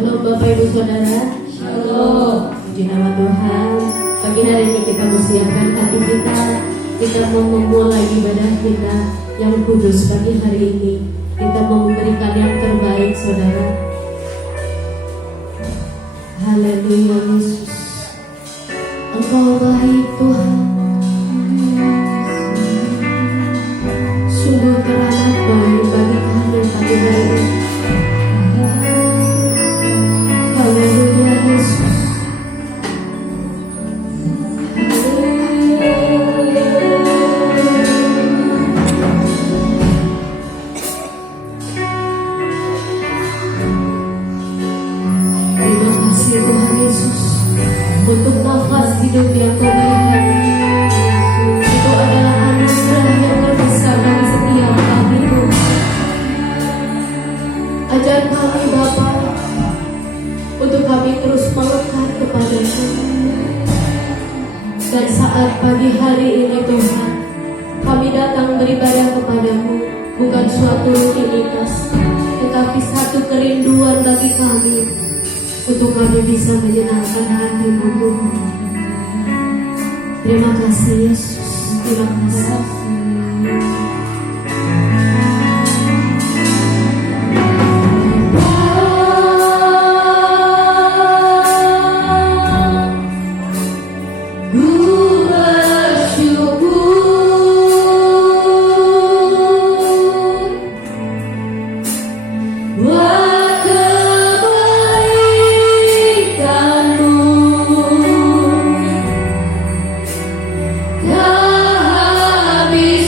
Shalom Bapak Ibu Saudara. Shalom. Puji nama Tuhan. Pagi hari ini kita mempersiapkan hati kita. Kita mau memulai ibadah kita yang kudus pagi hari ini. Kita mau memberikan yang terbaik, saudara. Haleluya Yesus. Engkau baik Tuhan. Sungguh teramat baik bagi kami pagi hari ini. Haleluya Yesus. Terima kasih Tuhan Yesus untuk nafas hidup yang Kau berikan. Itu adalah anugerah yang terbesar bagi setiap kami Tuhan. Ajar kami Bapa untuk kami terus melekat kepada-Mu. Dan saat pagi hari ini Tuhan, kami datang beribadah kepada-Mu, bukan suatu rutinitas, tetapi satu kerinduan bagi kami, untuk kami bisa menyenangkan hati-Mu Tuhan. Terima kasih Yesus, terima kasih. Habis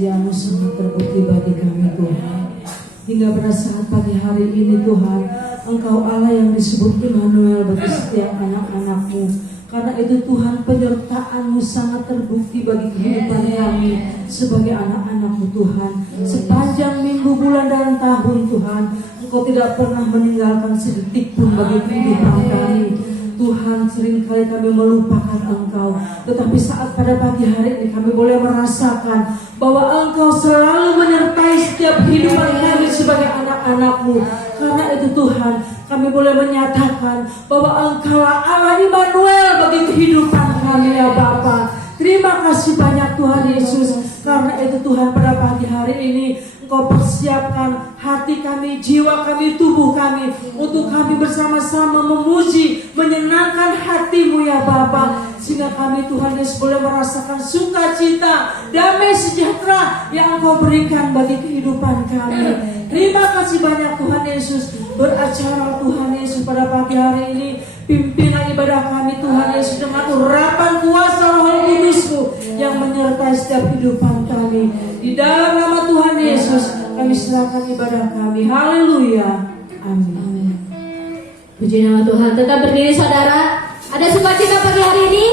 kesetiaan-Mu sangat terbukti bagi kami Tuhan. Hingga pada saat pagi hari ini Tuhan, Engkau Allah yang disebut Immanuel bagi setiap anak-anak-Mu. Karena itu Tuhan, penyertaan-Mu sangat terbukti bagi kehidupan kami sebagai anak-anak-Mu Tuhan. Sepanjang minggu, bulan, dan tahun Tuhan, Engkau tidak pernah meninggalkan sedetik pun bagi kehidupan kami. Tuhan, seringkali kami melupakan Engkau, tetapi saat pada pagi hari ini kami boleh merasakan bahwa Engkau selalu menyertai setiap kehidupan kami sebagai anak-anak-Mu. Karena itu Tuhan, kami boleh menyatakan bahwa Engkaulah Allah Immanuel bagi kehidupan kami ya Bapa. Terima kasih banyak Tuhan Yesus. Karena itu Tuhan, pada pagi hari ini Engkau persiapkan hati kami, jiwa kami, tubuh kami, untuk kami bersama-sama memuji, menyenangkan hati-Mu ya Bapa. Sehingga kami Tuhan Yesus boleh merasakan sukacita, damai sejahtera yang Engkau berikan bagi kehidupan kami. Terima kasih banyak Tuhan Yesus. Beracara Tuhan Yesus pada pagi hari ini, pimpinlah ibadah kami Tuhan Yesus dengan urapan kuasa Roh Kudus-Mu yang menyertai setiap kehidupan kami. Di dalam nama Tuhan Yesus kami serahkan ibadah kami. Haleluya. Amin. Puji nama Tuhan. Tetap berdiri saudara. Ada sukacita pagi hari ini?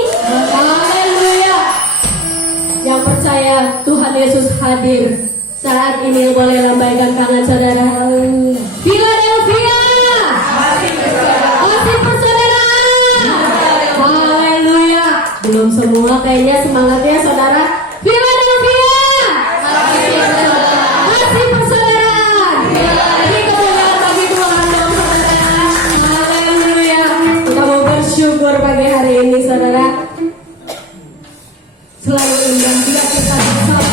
Haleluya. Yang percaya Tuhan Yesus hadir saat ini, boleh lambaikan tangan saudara. Philadelphia, Osip persaudaraan. Haleluya. Belum semua kayaknya, semangatnya saudara. Philadelphia, Osip persaudaraan. Ini kemuliaan bagi Tuhan dong saudara. Haleluya. Kita mau bersyukur pagi hari ini saudara. Selalu indah bila kita bersama.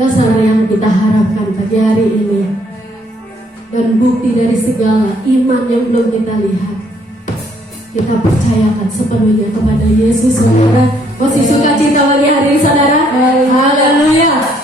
dasar yang kita harapkan pagi hari ini, dan bukti dari segala iman yang belum kita lihat, kita percayakan sepenuhnya kepada Yesus. Saudara masih suka cita pagi hari ini, saudara? Haleluya.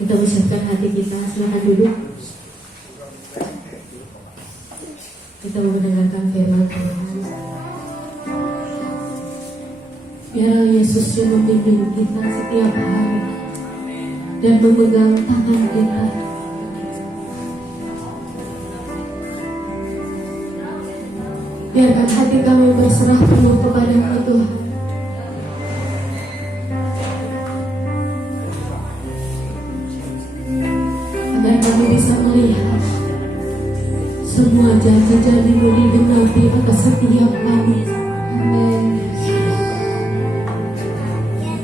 Kita ucapkan hati kita, silakan duduk. Kita mau mendengarkan firman Tuhan. Biarlah Yesus yang membimbing kita setiap hari dan memegang tangan kita. Biarkan hati kami berserah penuh kepada-Mu Tuhan. Agar kami bisa melihat semua janji-janji-Mu digenapi atas setiap kami. Amin.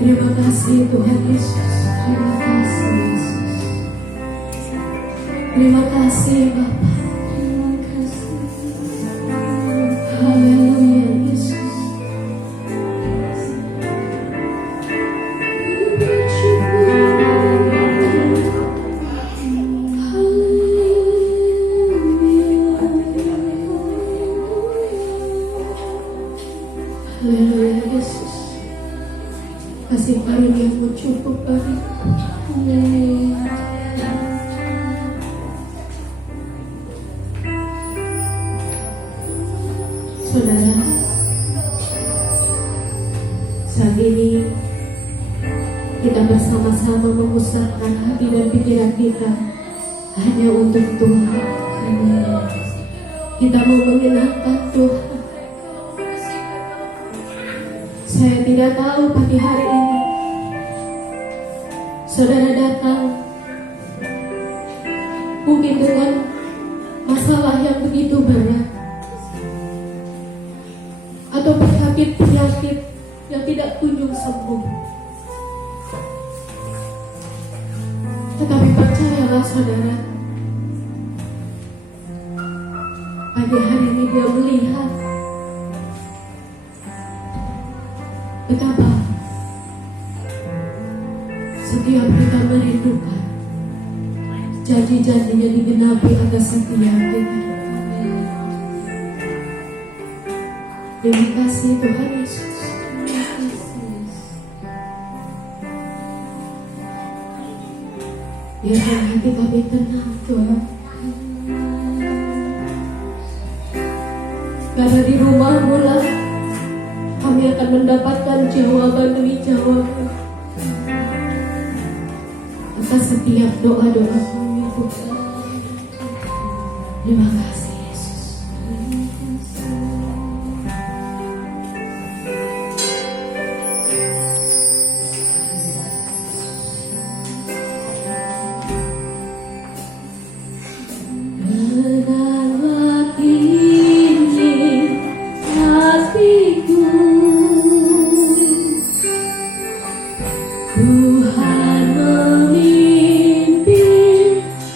Terima kasih Tuhan Yesus. Terima kasih Yesus. Terima kasih Bapa. Terima kasih. Haleluya Yesus. Haleluya Yesus. Kasih karunia-Mu cukup bagi kami. Saudara, saat ini kita bersama-sama memusatkan hati dan pikiran kita hanya untuk Tuhan. Kita mau menyenangkan Tuhan. Saya tidak tahu pagi hari ini saudara datang mungkin dengan masalah yang begitu berat atau penyakit yang tidak kunjung sembuh. Tetapi percayalah saudara, pagi hari ini Dia melihat betapa setiap kita merindukan janji-janjinya digenapi atas setiap kita. Terima kasih Tuhan Yesus. Biarkan hati kami tenang Tuhan, karena di rumah-Mu lah kami akan mendapatkan jawaban demi jawaban atas setiap doa-doa kami Tuhan. Terima kasih Yesus. Tenanglah kini hatiku, Tuhan memimpin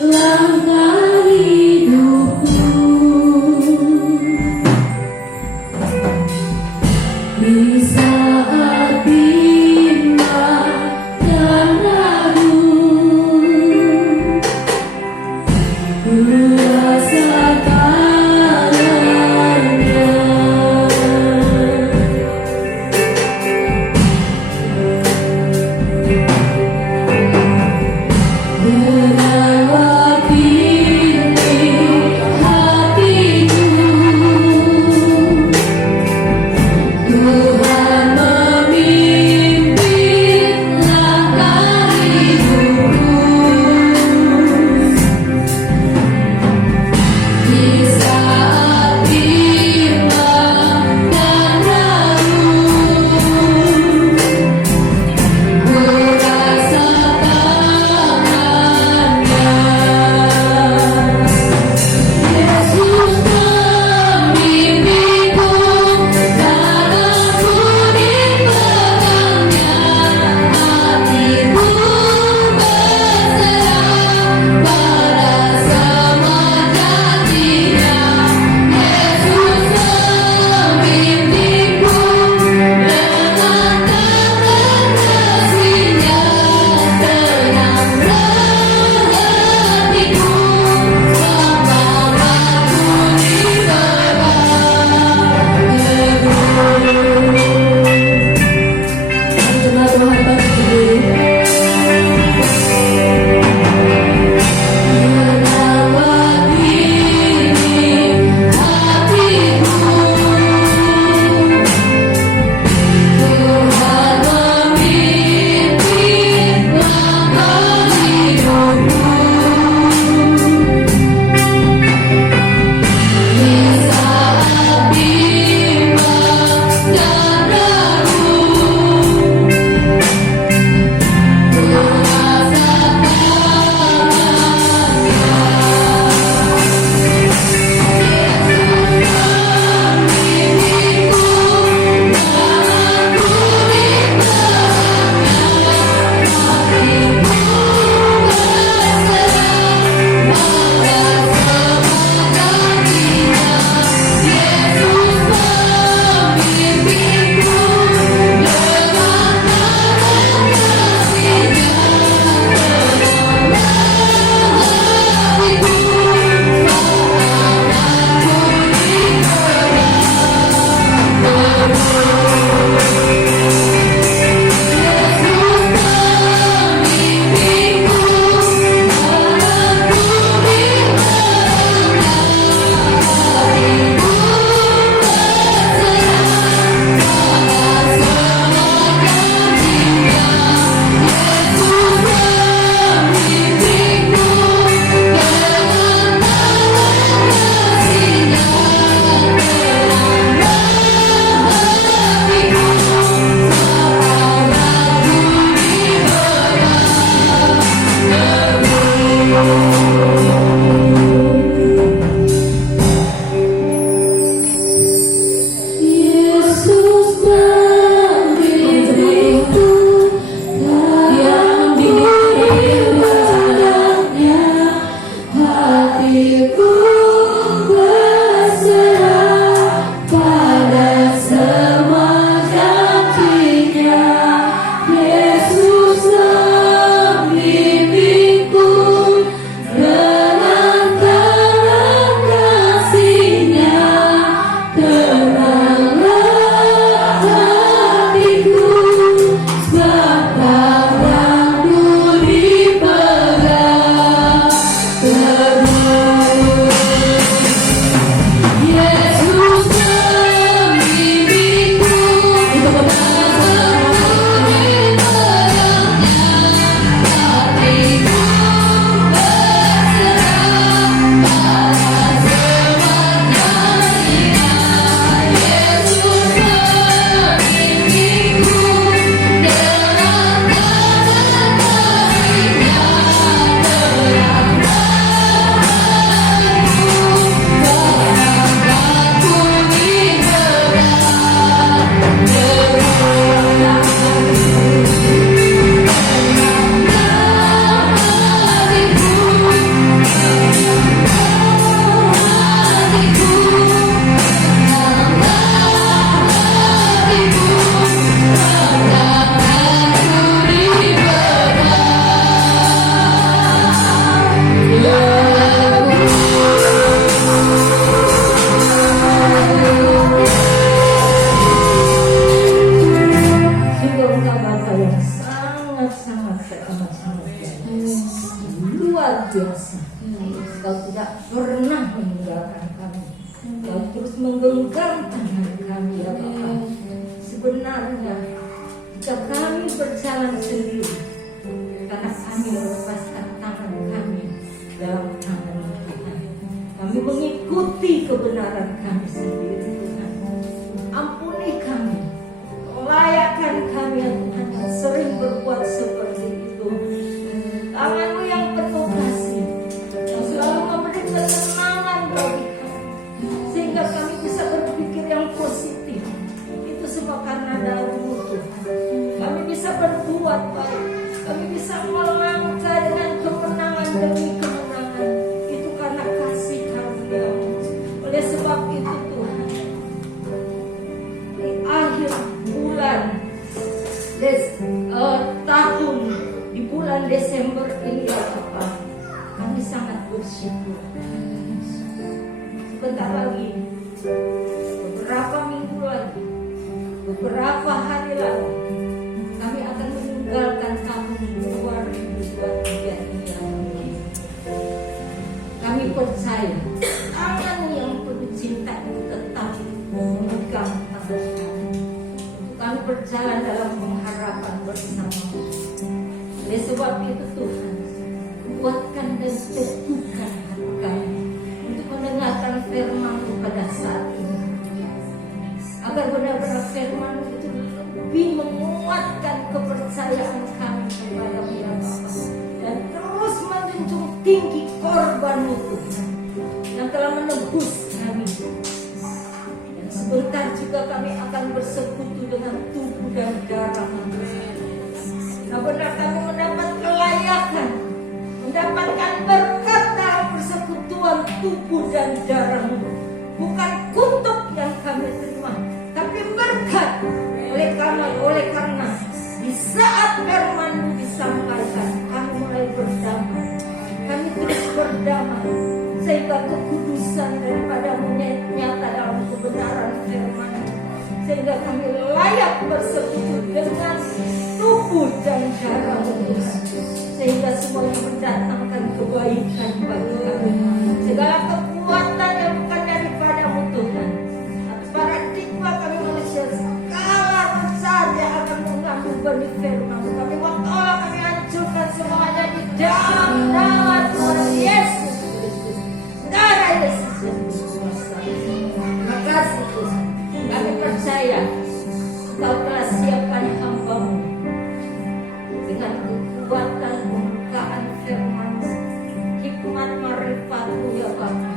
langkah hidupku. terus menggenggamkan hati kami ya Bapa. Sebenarnya jika kami berjalan sendiri, karena kami melepaskan tangan kami dalam tangan Tuhan, kami mengikuti kebenaran kami sendiri Tuhan. Ampuni kami, layakan kami ya Tuhan yang sering berbuat seperti itu. Tangan-Mu yang penuh kasih, yang selalu memberi ketenangan bagi kami, sehingga kami bisa berpikir yang positif. Itu semua karena dalam-Mu Tuhan. Kami bisa berbuat baik, kami bisa melangkah dengan kemenangan demi kemenangan. Itu karena kasih karunia-Mu. Oleh sebab itu Tuhan, di akhir bulan tahun, di bulan Desember ini ya Bapa, kami sangat bersyukur. Sebentar lagi, beberapa minggu lagi, beberapa hari lagi, kami akan meninggalkan tahun 2023 ini ya Allah. Kami percaya tangan yang penuh cinta itu tetap memegang tangan kami. Kami berjalan dalam pengharapan bersama. Oleh sebab itu Tuhan, kuatkan dan teguhkan hati kami untuk mendengarkan firman-Mu pada saat ini, agar benar-benar firman-Mu itu lebih menguatkan kepercayaan kami kepada-Mu ya Bapa, dan terus menjunjung tinggi korban-Mu Tuhan yang telah menebus kami. Dan sebentar juga kami akan bersekutu dengan tubuh dan darah-Mu. Nah, benar kami mendapat kelayakan, mendapatkan berkat dalam persekutuan tubuh dan darah-Mu. Bukan kutuk yang kami terima, tapi berkat. Oleh karena di saat firman-Mu disampaikan, kami mulai berdamai. Kami terus berdamai, sehingga kekudusan daripada-Mu nyata dalam kebenaran firman-Mu, sehingga kami layak bersekutu dengan tubuh dan darah-Mu, sehingga semuanya mendatangkan kebaikan bagi kami. Segala kekuatan yang bukan daripada-Mu Tuhan, atau paradigma kami manusia, segala saja akan mengganggu benih firman-Mu. Kami waktulah kami hancurkan semuanya di dalam nama Tuhan Yesus Kristus, darah Yesus Kristus. Terima kasih Tuhan. Kami percaya Engkau telah siapkan hamba-Mu dengan kekuatan pembukaan firman-Mu, hikmat marifat-Mu ya Bapa.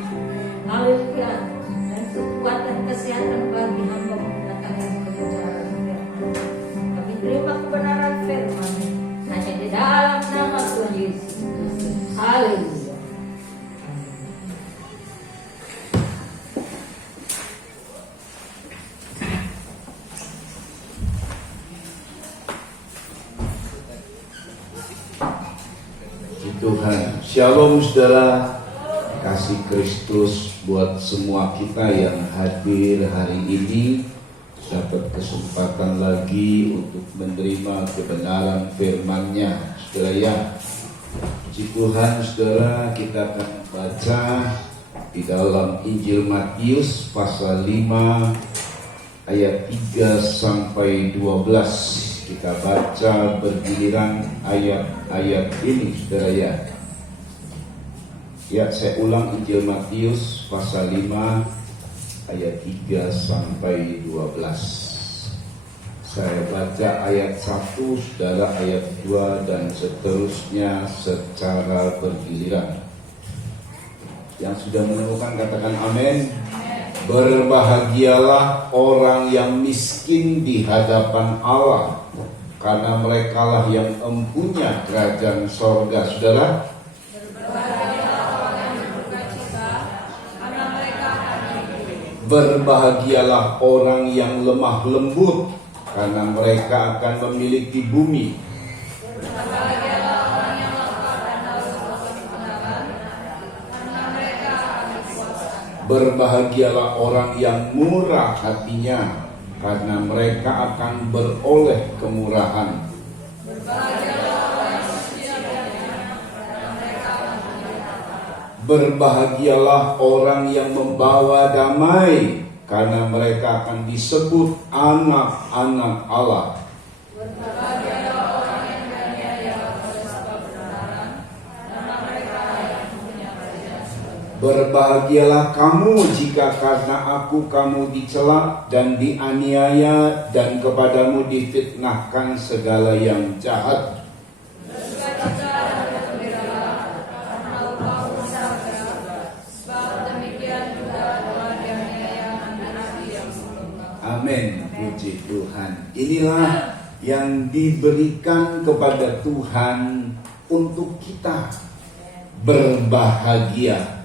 Haleluya. Dan kekuatan kesehatan bagi hamba-Mu mendatangkan kebenaran firman-Mu. Kami terima kebenaran firman-Mu hanya di dalam nama Tuhan Yesus Kristus. Haleluya. Tuhan. Shalom saudara, kasih Kristus buat semua kita yang hadir hari ini, dapat kesempatan lagi untuk menerima kebenaran firman-Nya. Saudara ya, puji Tuhan saudara, kita akan baca di dalam Injil Matius pasal 5 ayat 3 sampai 12. Kita baca bergiliran ayat-ayat ini saudara ya. Ya, saya ulang Injil Matius pasal 5 ayat 3 sampai 12. Saya baca ayat 1, saudara ayat 2 dan seterusnya secara bergiliran. Yang sudah menemukan katakan amin. Berbahagialah orang yang miskin di hadapan Allah, karena merekalah yang empunya kerajaan sorga. Saudara, berbahagialah orang yang berduka, karena mereka akan diberi. Berbahagialah orang yang lemah lembut, karena mereka akan memiliki bumi. Berbahagialah orang yang lapar dan haus akan kebenaran, karena mereka akan dipuaskan. Berbahagialah orang yang murah hatinya, karena mereka akan beroleh kemurahan. Berbahagialah orang yang setia, karena mereka akan dimuliakan. Berbahagialah orang yang membawa damai, karena mereka akan disebut anak-anak Allah. Berbahagialah orang yang dianiaya oleh sebab kebenaran, karena mereka yang punya kerajaan surga. Berbahagialah kamu jika karena aku kamu dicela dan dianiaya dan kepadamu difitnahkan segala yang jahat. Bersukacita dan bergembiralah, karena upahmu surga, sebab demikian juga telah dianiaya nabi yang sebelumnya. Amin. Puji Tuhan. Inilah yang diberikan kepada Tuhan untuk kita berbahagia.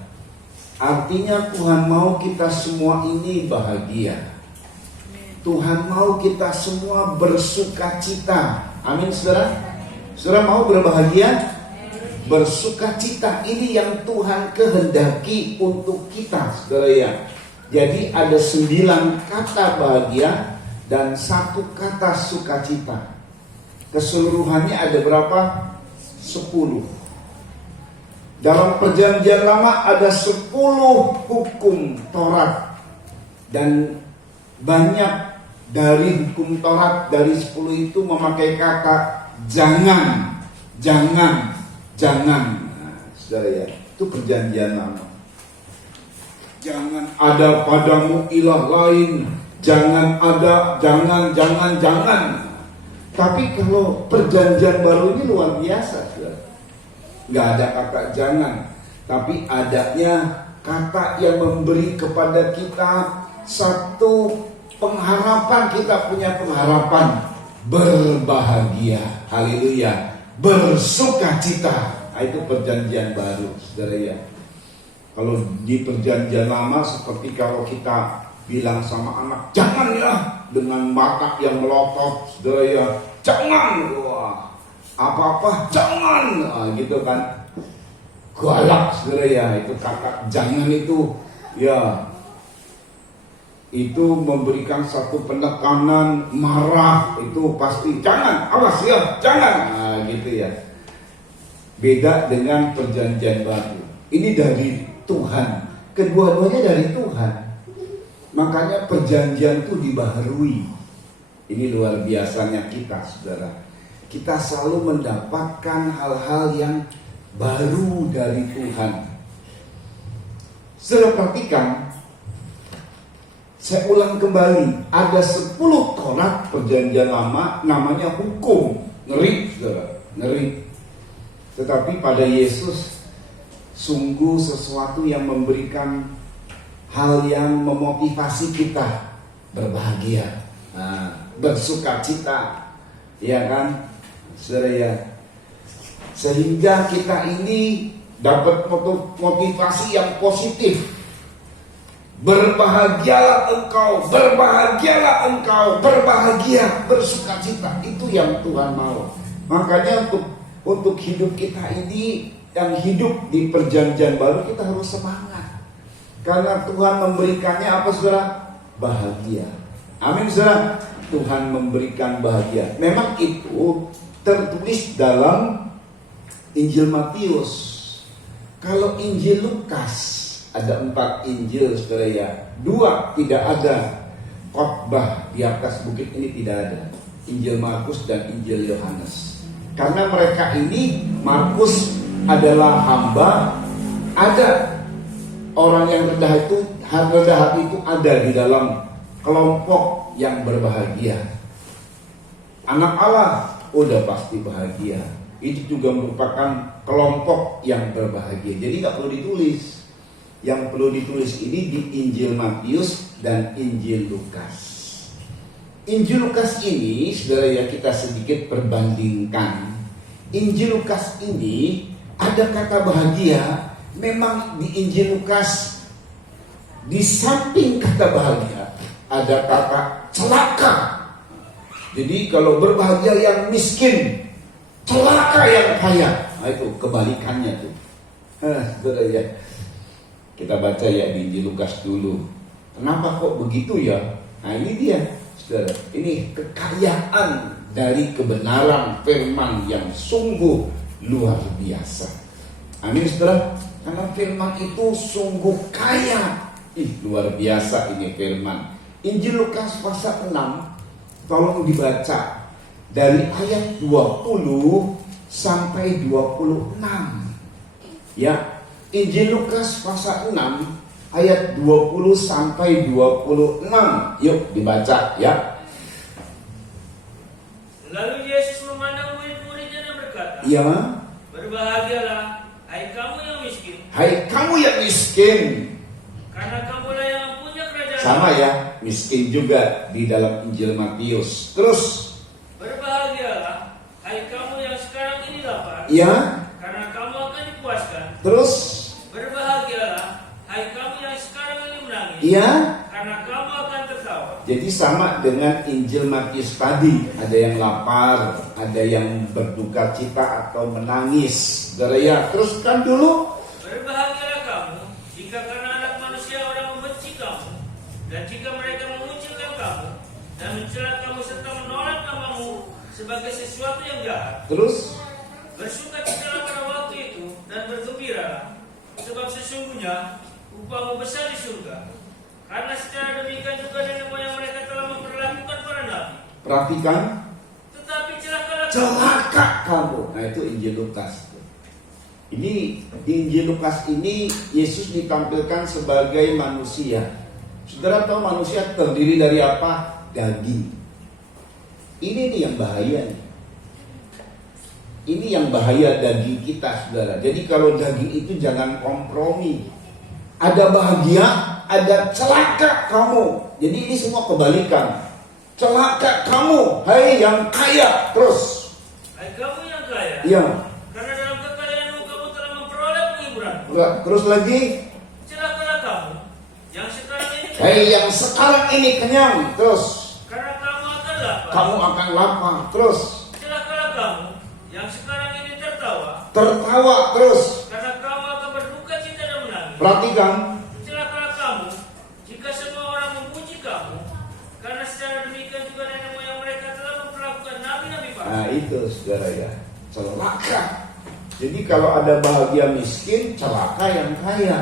Artinya Tuhan mau kita semua ini bahagia. Tuhan mau kita semua bersukacita. Amin, saudara. Saudara mau berbahagia? Bersukacita, ini yang Tuhan kehendaki untuk kita, saudara ya. Jadi ada 9 kata bahagia dan 1 kata sukacita. Keseluruhannya ada berapa? 10. Dalam perjanjian lama ada 10 hukum Taurat. Dan banyak dari hukum Taurat dari 10 itu memakai kata jangan, jangan, jangan. Nah, saudara ya, itu perjanjian lama. Jangan ada padamu ilah lain, jangan ada, jangan, jangan, jangan. Tapi kalau perjanjian baru ini luar biasa, saudara. Nggak ada kata jangan, tapi adanya kata yang memberi kepada kita satu pengharapan. Kita punya pengharapan berbahagia, haleluya, bersukacita. Nah, itu perjanjian baru, saudara ya. Kalau di perjanjian lama seperti kalau kita bilang sama anak jangan ya, dengan mata yang melotot, saudara ya, jangan, wah, apa-apa jangan, nah, gitu kan, galak, saudara ya. Itu kata jangan itu ya, itu memberikan satu penekanan, marah, itu pasti jangan, awas ya, jangan, nah, gitu ya. Beda dengan perjanjian baru, ini dari Tuhan, kedua-duanya dari Tuhan. Makanya perjanjian itu dibaharui. Ini luar biasanya kita, saudara. Kita selalu mendapatkan hal-hal yang baru dari Tuhan. Saudara perhatikan, saya ulang kembali, ada 10 Taurat perjanjian lama namanya hukum. Ngeri, saudara, ngeri. Tetapi pada Yesus sungguh sesuatu yang memberikan hal yang memotivasi kita berbahagia, bersukacita, ya kan, saudara ya. Sehingga kita ini dapat motivasi yang positif. Berbahagialah engkau, berbahagialah engkau, berbahagia, bersukacita. Itu yang Tuhan mau. Makanya untuk hidup kita ini yang hidup di perjanjian baru, kita harus semangat. Karena Tuhan memberikannya apa, saudara? Bahagia. Amin, saudara. Tuhan memberikan bahagia. Memang itu tertulis dalam Injil Matius. Kalau Injil Lukas ada 4 Injil, saudara ya. 2 tidak ada. Khotbah di atas bukit ini tidak ada. Injil Markus dan Injil Yohanes. Karena mereka ini, Markus adalah hamba, ada orang yang rendah hati itu ada di dalam kelompok yang berbahagia. Anak Allah udah pasti bahagia. Itu juga merupakan kelompok yang berbahagia. Jadi nggak perlu ditulis. Yang perlu ditulis ini di Injil Matius dan Injil Lukas. Injil Lukas ini, saudara ya, kita sedikit perbandingkan. Injil Lukas ini ada kata bahagia. Memang di Injil Lukas di samping kata bahagia ada kata celaka. Jadi kalau berbahagia yang miskin, celaka yang kaya. Nah, itu kebalikannya tuh. Saudara ya, kita baca ya di Injil Lukas dulu. Kenapa kok begitu ya? Nah ini dia, saudara. Ini kekayaan dari kebenaran firman yang sungguh luar biasa. Amin saudara. Karena firman itu sungguh kaya. Luar biasa ini firman. Injil Lukas pasal 6, tolong dibaca dari ayat 20 sampai 26. Ya, Injil Lukas pasal 6 ayat 20 sampai 26. Yuk dibaca ya. Lalu Yesus memandang murid-muridnya dan berkata, Ya, berbahagialah, hai kamu yang miskin, hai kamu yang miskin. karena kamulah yang punya kerajaan. Sama ya, miskin juga di dalam Injil Matius. Terus, Berbahagialah, hai kamu yang sekarang ini lapar, ya, karena kamu akan dipuaskan. terus, Berbahagialah, hai kamu yang sekarang ini menangis, ya. karena kamu akan tertawa. Jadi sama dengan Injil Matius tadi, ada yang lapar, ada yang berduka cita atau menangis. Saudara ya, teruskan dulu. Berbahagialah kamu jika karena anak manusia orang membenci kamu, dan jika mereka mengucilkan kamu dan mencela kamu serta menolak namamu sebagai sesuatu yang jahat. Terus, Bersukacitalah pada waktu itu dan bergembiralah, sebab sesungguhnya upahmu besar di surga. Karena secara demikian juga nenek moyang mereka telah memperlakukan para nabi. perhatikan, Tetapi celakalah kamu. celaka kamu. Nah itu Injil Lukas. Ini di Injil Lukas ini Yesus ditampilkan sebagai manusia. Saudara tahu manusia terdiri dari apa? Daging. Ini nih yang bahaya nih. Ini yang bahaya daging kita, saudara. Jadi kalau daging itu jangan kompromi. Ada bahagia, ada celaka kamu. Jadi ini semua kebalikan. Celaka kamu, hai yang kaya. Terus, Hai kamu yang kaya, iya. karena dalam kekayaanmu kamu telah memperoleh penghiburan. Enggak, terus lagi, Celakalah kamu yang sekarang ini kaya, hai yang sekarang ini kenyang. Terus, karena kamu akan lapar. kamu akan lapar. Terus, Celakalah kamu yang sekarang ini tertawa, tertawa. Terus, karena kamu akan berduka cita dan menangis. perhatikan. Celakalah kamu jika semua orang memuji kamu, karena secara demikian juga nenek moyang mereka telah memperlakukan nabi-nabi palsu. Nah itu saudara ya, celaka. Jadi kalau ada bahagia miskin, celaka yang kaya.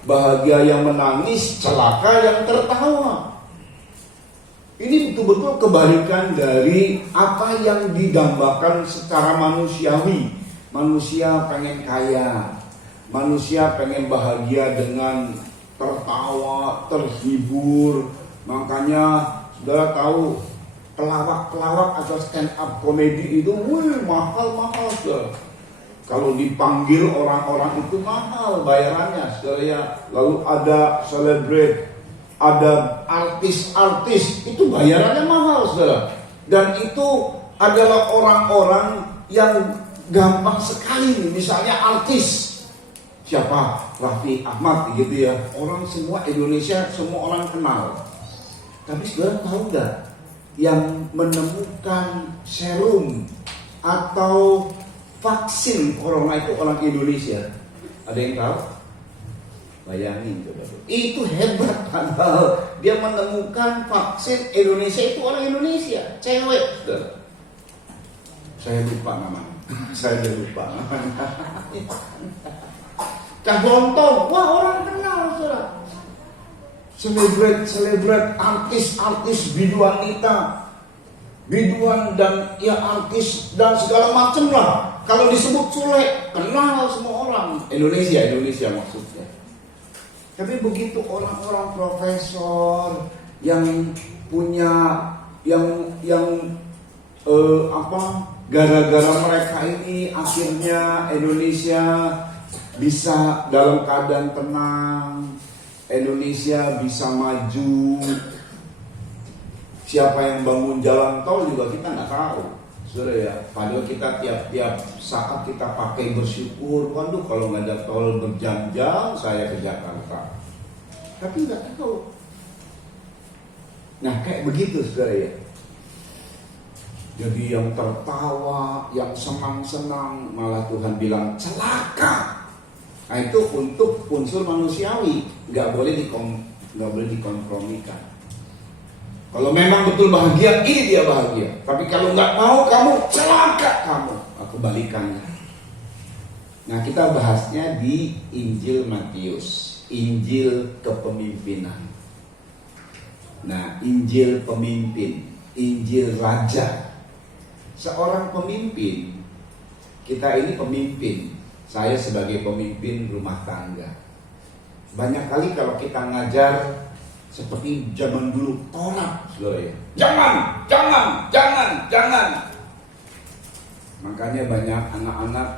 Bahagia yang menangis, celaka yang tertawa. Ini betul-betul kebalikan dari apa yang didambakan secara manusiawi. Manusia pengen kaya, manusia pengen bahagia dengan tertawa, terhibur. Makanya saudara tahu pelawak-pelawak atau stand up komedi itu mahal-mahal saudara. Kalau dipanggil orang-orang itu mahal bayarannya saudara ya. Lalu ada celebrate, ada artis-artis, itu bayarannya mahal saudara. Dan itu adalah orang-orang yang gampang sekali nih. Misalnya artis siapa? Raffi Ahmad gitu ya. Orang semua Indonesia, semua orang kenal. Tapi saudara tahu nggak yang menemukan serum atau vaksin corona itu orang Indonesia? Ada yang tahu? Bayangin coba. Itu hebat padahal dia menemukan vaksin Indonesia, itu orang Indonesia, cewek. Saudara. Saya lupa namanya. Saya lupa namanya. Cah Lontong, wah orang kenal saudara. Selebret, artis, biduan dan ya artis dan segala macam lah. Kalau disebut Sule, kenal semua orang. Indonesia maksudnya. Tapi begitu orang-orang profesor yang punya gara-gara mereka ini akhirnya Indonesia bisa dalam keadaan tenang, Indonesia bisa maju. Siapa yang bangun jalan tol juga kita nggak tahu, saudara ya. Padahal kita tiap saat kita pakai bersyukur. Waduh, kalau nggak ada tol berjam-jam saya ke Jakarta. Tapi nggak tahu. Nah kayak begitu, saudara ya. Jadi yang tertawa, yang senang-senang, malah Tuhan bilang celaka. Nah itu untuk unsur manusiawi, nggak boleh dikompromikan. Kalau memang betul bahagia, ini dia bahagia. Tapi kalau nggak mau, kamu celaka kamu. Kebalikannya. Nah, kita bahasnya di Injil Matius, Injil kepemimpinan. Nah, Injil pemimpin, Injil raja. Seorang pemimpin, kita ini pemimpin. Saya sebagai pemimpin rumah tangga. Banyak kali kalau kita ngajar seperti zaman dulu, tolak, saudara ya. Jangan. Makanya banyak anak-anak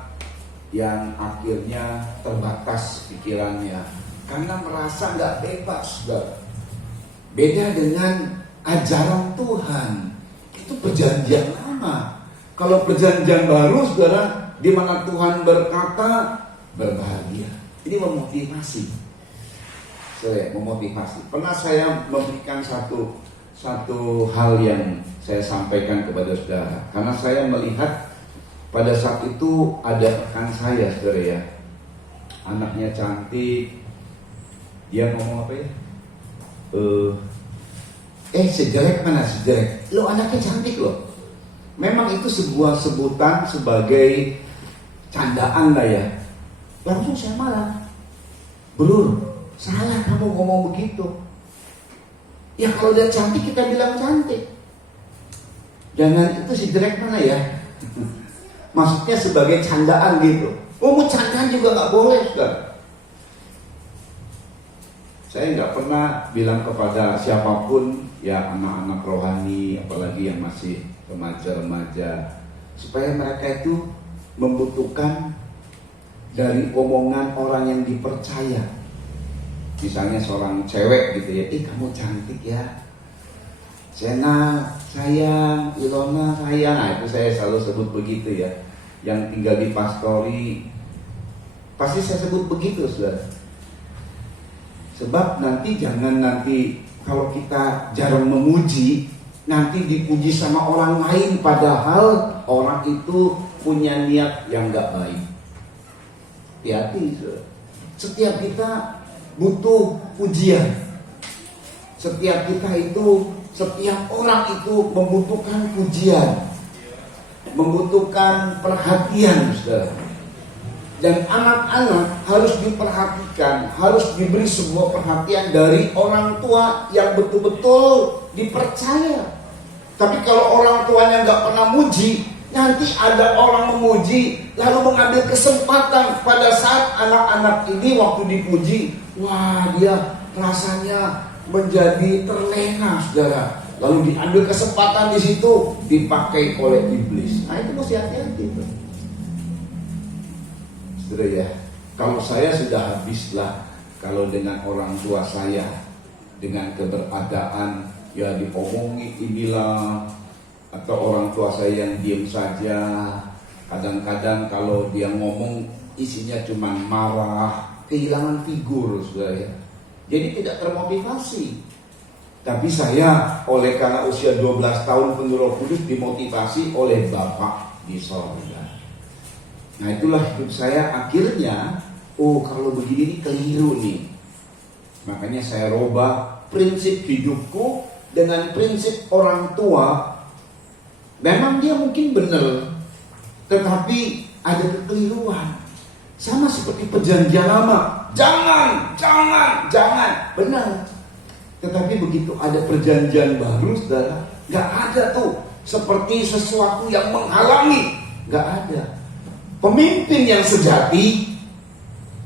yang akhirnya terbatas pikirannya karena merasa nggak bebas, saudara. Beda dengan ajaran Tuhan, itu perjanjian lama. Kalau perjanjian baru, saudara, di mana Tuhan berkata berbahagia. Ini memotivasi. Saya memotivasi. Pernah saya memberikan satu hal yang saya sampaikan kepada saudara. Karena saya melihat pada saat itu ada rekan saya, saudara ya. Anaknya cantik. Dia ngomong apa ya? Sejelek mana sejelek? Lo anaknya cantik loh. Memang itu sebuah sebutan sebagai candaan lah ya. Langsung saya marah. Bro, salah kamu ngomong begitu. Ya kalau dia cantik kita bilang cantik. Jangan itu si jelek mana ya. Maksudnya sebagai candaan gitu. Oh, mau candaan juga gak boleh, saudara. Saya gak pernah bilang kepada siapapun, ya anak-anak rohani, apalagi yang masih remaja-remaja, supaya mereka itu membutuhkan dari omongan orang yang dipercaya. Misalnya seorang cewek gitu ya, kamu cantik ya, Sena sayang, Ilona sayang. Nah, itu saya selalu sebut begitu ya. Yang tinggal di pastori pasti saya sebut begitu, saudara. Sebab jangan nanti kalau kita jarang memuji, nanti dipuji sama orang lain padahal orang itu punya niat yang gak baik. Hati-hati, saudara. Setiap kita butuh pujian. Setiap orang itu membutuhkan pujian, membutuhkan perhatian, saudara. Dan anak-anak harus diperhatikan, harus diberi sebuah perhatian dari orang tua yang betul-betul dipercaya. Tapi kalau orang tuanya nggak pernah muji, nanti ada orang memuji lalu mengambil kesempatan pada saat anak-anak ini waktu dipuji, wah dia rasanya menjadi terlena, saudara. Lalu diambil kesempatan di situ dipakai oleh iblis. Nah itu mesti hati-hati, saudara ya. Kalau saya sudah habislah kalau dengan orang tua saya dengan keberadaan ya diomongi inilah, atau orang tua saya yang diam saja. Kadang-kadang kalau dia ngomong isinya cuma marah, kehilangan figur, saudara ya. Jadi tidak termotivasi. Tapi saya karena usia 12 tahun penuh Roh Kudus dimotivasi oleh Bapak di sorga. Nah itulah hidup saya akhirnya, kalau begini ini keliru nih. Makanya saya robah prinsip hidupku dengan prinsip orang tua. Memang dia mungkin benar, tetapi ada kekeliruan. Sama seperti perjanjian lama, jangan, benar. Tetapi begitu ada perjanjian baru, saudara, gak ada tuh seperti sesuatu yang menghalangi, gak ada. Pemimpin yang sejati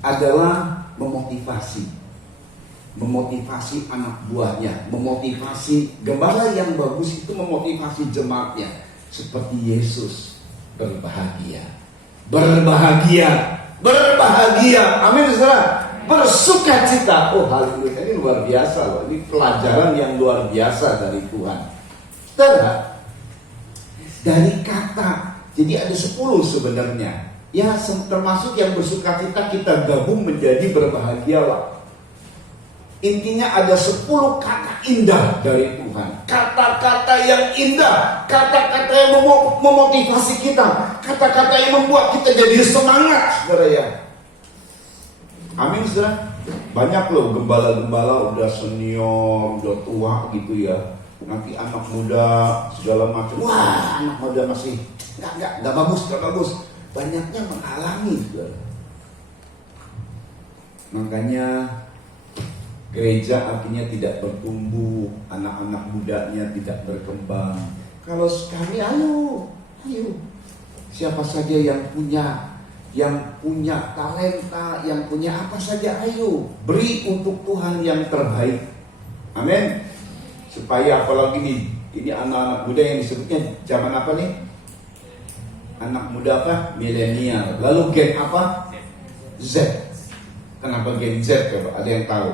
adalah memotivasi anak buahnya, memotivasi gembala yang bagus itu memotivasi jemaatnya, seperti Yesus berbahagia, amin saudara, bersukacita. Haleluya, ini luar biasa loh, ini pelajaran yang luar biasa dari Tuhan. Saudara, dari kata, jadi ada 10 sebenarnya, ya termasuk yang bersukacita kita gabung menjadi berbahagialah. Intinya ada 10 kata indah dari Tuhan. Kata-kata yang indah, kata-kata yang memotivasi kita, kata-kata yang membuat kita jadi semangat, saudara ya. Amin, saudara. Banyak loh gembala-gembala udah senior, udah tua gitu ya. Nanti anak muda segala macam. Wah, anak muda masih nggak bagus. Banyaknya menghalangi, saudara. Makanya gereja akhirnya tidak bertumbuh, anak-anak mudanya tidak berkembang. Kalau kami, ayo. Siapa saja yang punya talenta, yang punya apa saja, ayo beri untuk Tuhan yang terbaik. Amin. Supaya apalagi nih, ini anak-anak muda yang disebutnya zaman apa nih? Anak muda apa? Milenial. Lalu gen apa? Z. Kenapa gen Z? Coba ada yang tahu?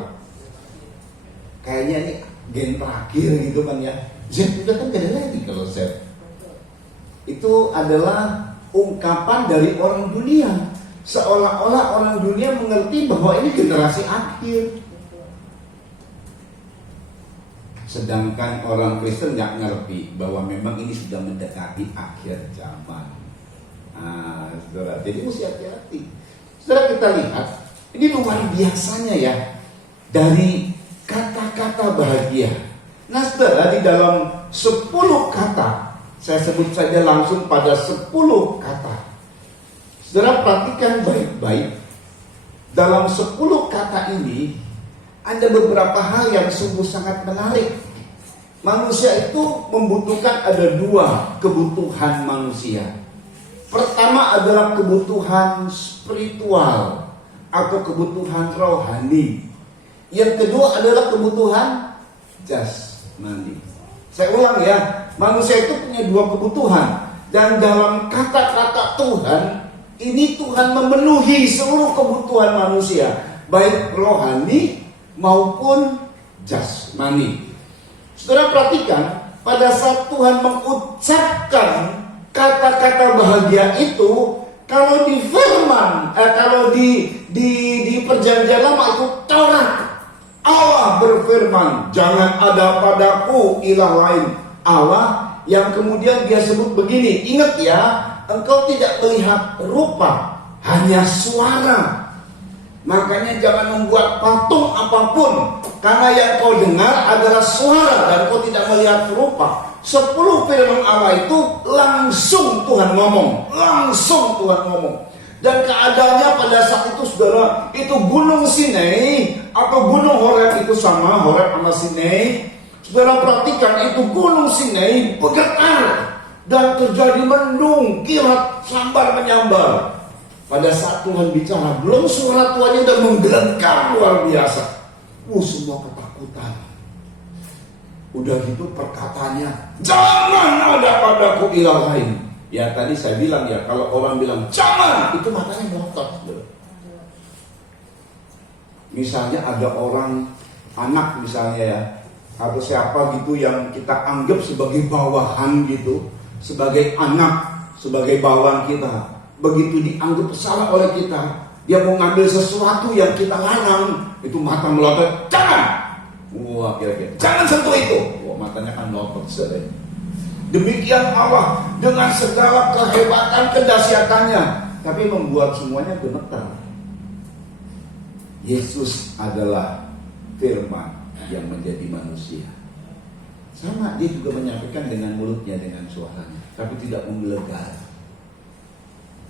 Kayaknya ini gen terakhir gitu kan ya. Z udah kan gak ada lagi kalau Z. Itu adalah ungkapan dari orang dunia. Seolah-olah orang dunia mengerti bahwa ini generasi akhir. Sedangkan orang Kristen nggak ngerti bahwa memang ini sudah mendekati akhir zaman. Saudara, jadi mesti hati-hati. Saudara, kita lihat, ini luar biasanya ya dari kata-kata bahagia. Nah, saudara, di dalam 10 kata, saya sebut saja langsung pada 10 kata. Saudara, perhatikan baik-baik. Dalam 10 kata ini ada beberapa hal yang sungguh sangat menarik. Manusia itu membutuhkan ada 2 kebutuhan manusia. Pertama adalah kebutuhan spiritual atau kebutuhan rohani. Yang kedua adalah kebutuhan jasmani. Saya ulang ya, manusia itu punya 2 kebutuhan. Dan dalam kata-kata Tuhan, ini Tuhan memenuhi seluruh kebutuhan manusia, baik rohani maupun jasmani. Saudara perhatikan, pada saat Tuhan mengucapkan kata-kata bahagia itu, kalau di firman, kalau di perjanjian lama itu Taurat, Allah berfirman, jangan ada padaku ilah lain. Allah yang kemudian dia sebut begini, ingat ya, engkau tidak melihat rupa, hanya suara. Makanya jangan membuat patung apapun, karena yang kau dengar adalah suara dan kau tidak melihat rupa. 10 firman Allah itu langsung Tuhan ngomong, Dan keadaannya pada saat itu, saudara, itu gunung Sinai atau gunung Horeb itu sama, Horeb sama Sinai. Saudara perhatikan, itu gunung Sinai bergetar dan terjadi mendung, kilat, sambar menyambar. Pada saat Tuhan bicara, belum suara Tuhannya udah menggelegar luar biasa. Semua ketakutan. Udah gitu perkataannya, jangan ada padaku ilah lain. Ya tadi saya bilang ya, kalau orang bilang jangan, itu matanya melotot. Misalnya ada orang, anak misalnya ya, atau siapa gitu yang kita anggap sebagai bawahan gitu, sebagai anak, sebagai bawahan kita. Begitu dianggap salah oleh kita, dia mau ngambil sesuatu yang kita larang, itu mata melotot, jangan. Wah, kira-kira jangan sentuh itu. Wah, matanya kan melotot saudara. Demikian Allah dengan segala kehebatan kedahsyatannya, tapi membuat semuanya gemetar. Yesus adalah firman yang menjadi manusia. Sama, dia juga menyampaikan dengan mulutnya, dengan suaranya, tapi tidak menggelegar.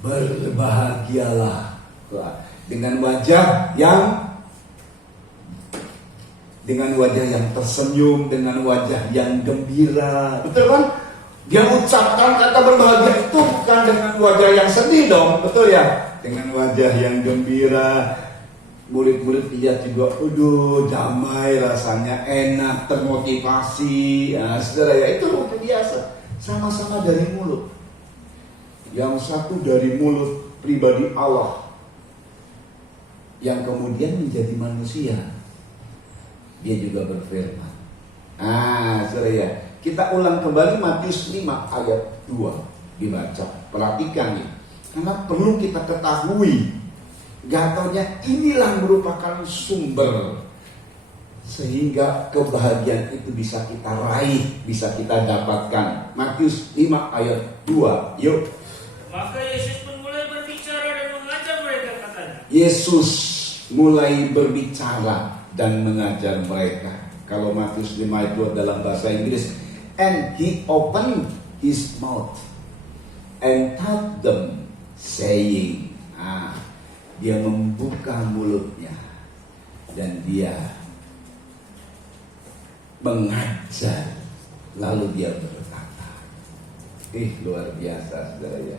Berbahagialah dengan wajah yang tersenyum, dengan wajah yang gembira. Betul kan? Dia ucapkan kata berbahagia itu bukan dengan wajah yang sedih dong, betul ya? Dengan wajah yang gembira. Murid-murid lihat juga, damai rasanya, enak, termotivasi. Saudara ya, itu luar biasa. Sama-sama dari mulut. Yang satu dari mulut pribadi Allah, yang kemudian menjadi manusia. Dia juga berfirman. Saudara ya, kita ulang kembali Matius 5 ayat 2 dibaca. Perhatikan nih, karena perlu kita ketahui, gak taunya inilah merupakan sumber sehingga kebahagiaan itu bisa kita raih, bisa kita dapatkan. Matius 5 ayat 2, yuk. Maka Yesus pun mulai berbicara dan mengajar mereka, katanya. Yesus mulai berbicara dan mengajar mereka. Kalau Matius 5 ayat 2 dalam bahasa Inggris, and he opened his mouth and taught them, saying. Dia membuka mulutnya dan dia mengajar, lalu dia berkata, luar biasa saudara ya.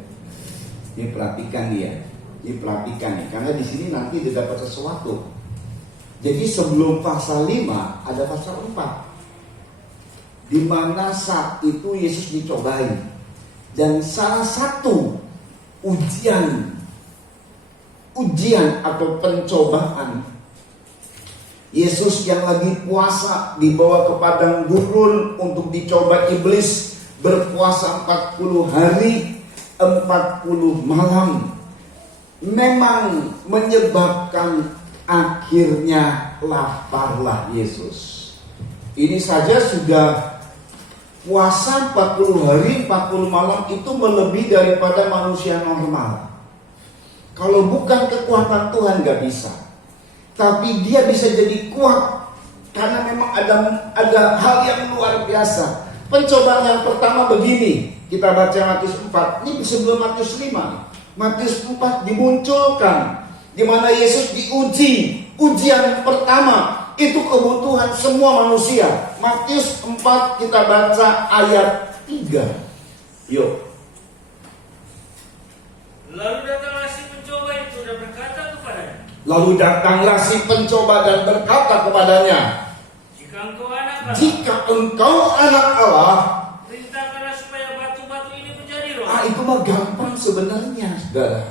Ini perhatikan dia, ini perhatikan nih, karena di sini nanti dia dapat sesuatu. Jadi sebelum pasal 5 ada pasal 4, di mana saat itu Yesus dicobai, dan salah satu ujian atau pencobaan, Yesus yang lagi puasa dibawa ke padang gurun untuk dicoba iblis, berpuasa 40 hari 40 malam, memang menyebabkan akhirnya laparlah Yesus. Ini saja sudah puasa 40 hari 40 malam, itu melebihi daripada manusia normal. Kalau bukan kekuatan Tuhan gak bisa. Tapi dia bisa jadi kuat karena memang ada hal yang luar biasa. Pencobaan yang pertama begini, kita baca Matius 4, ini sebelum Matius 5. Matius 4 dimunculkan, di mana Yesus diuji. Ujian pertama itu kebutuhan semua manusia. Matius 4 kita baca ayat 3. Yuk. Lalu datanglah si pencoba itu dan berkata kepadanya. Lalu datanglah si pencoba dan berkata kepadanya, Jika engkau anak Allah, perintahkanlah supaya batu-batu ini menjadi roti. Itu mah gampang sebenarnya, saudara.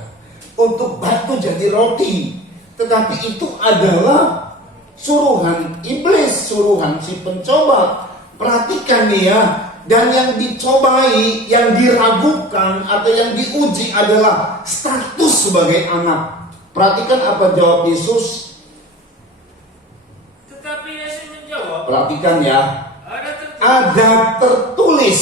Untuk batu jadi roti. Tetapi itu adalah suruhan iblis, suruhan si pencoba. Perhatikan nih ya. Dan yang dicobai, yang diragukan atau yang diuji adalah status sebagai anak. Perhatikan apa jawab Yesus. Tetapi Yesus menjawab, perhatikan ya. Ada tertulis.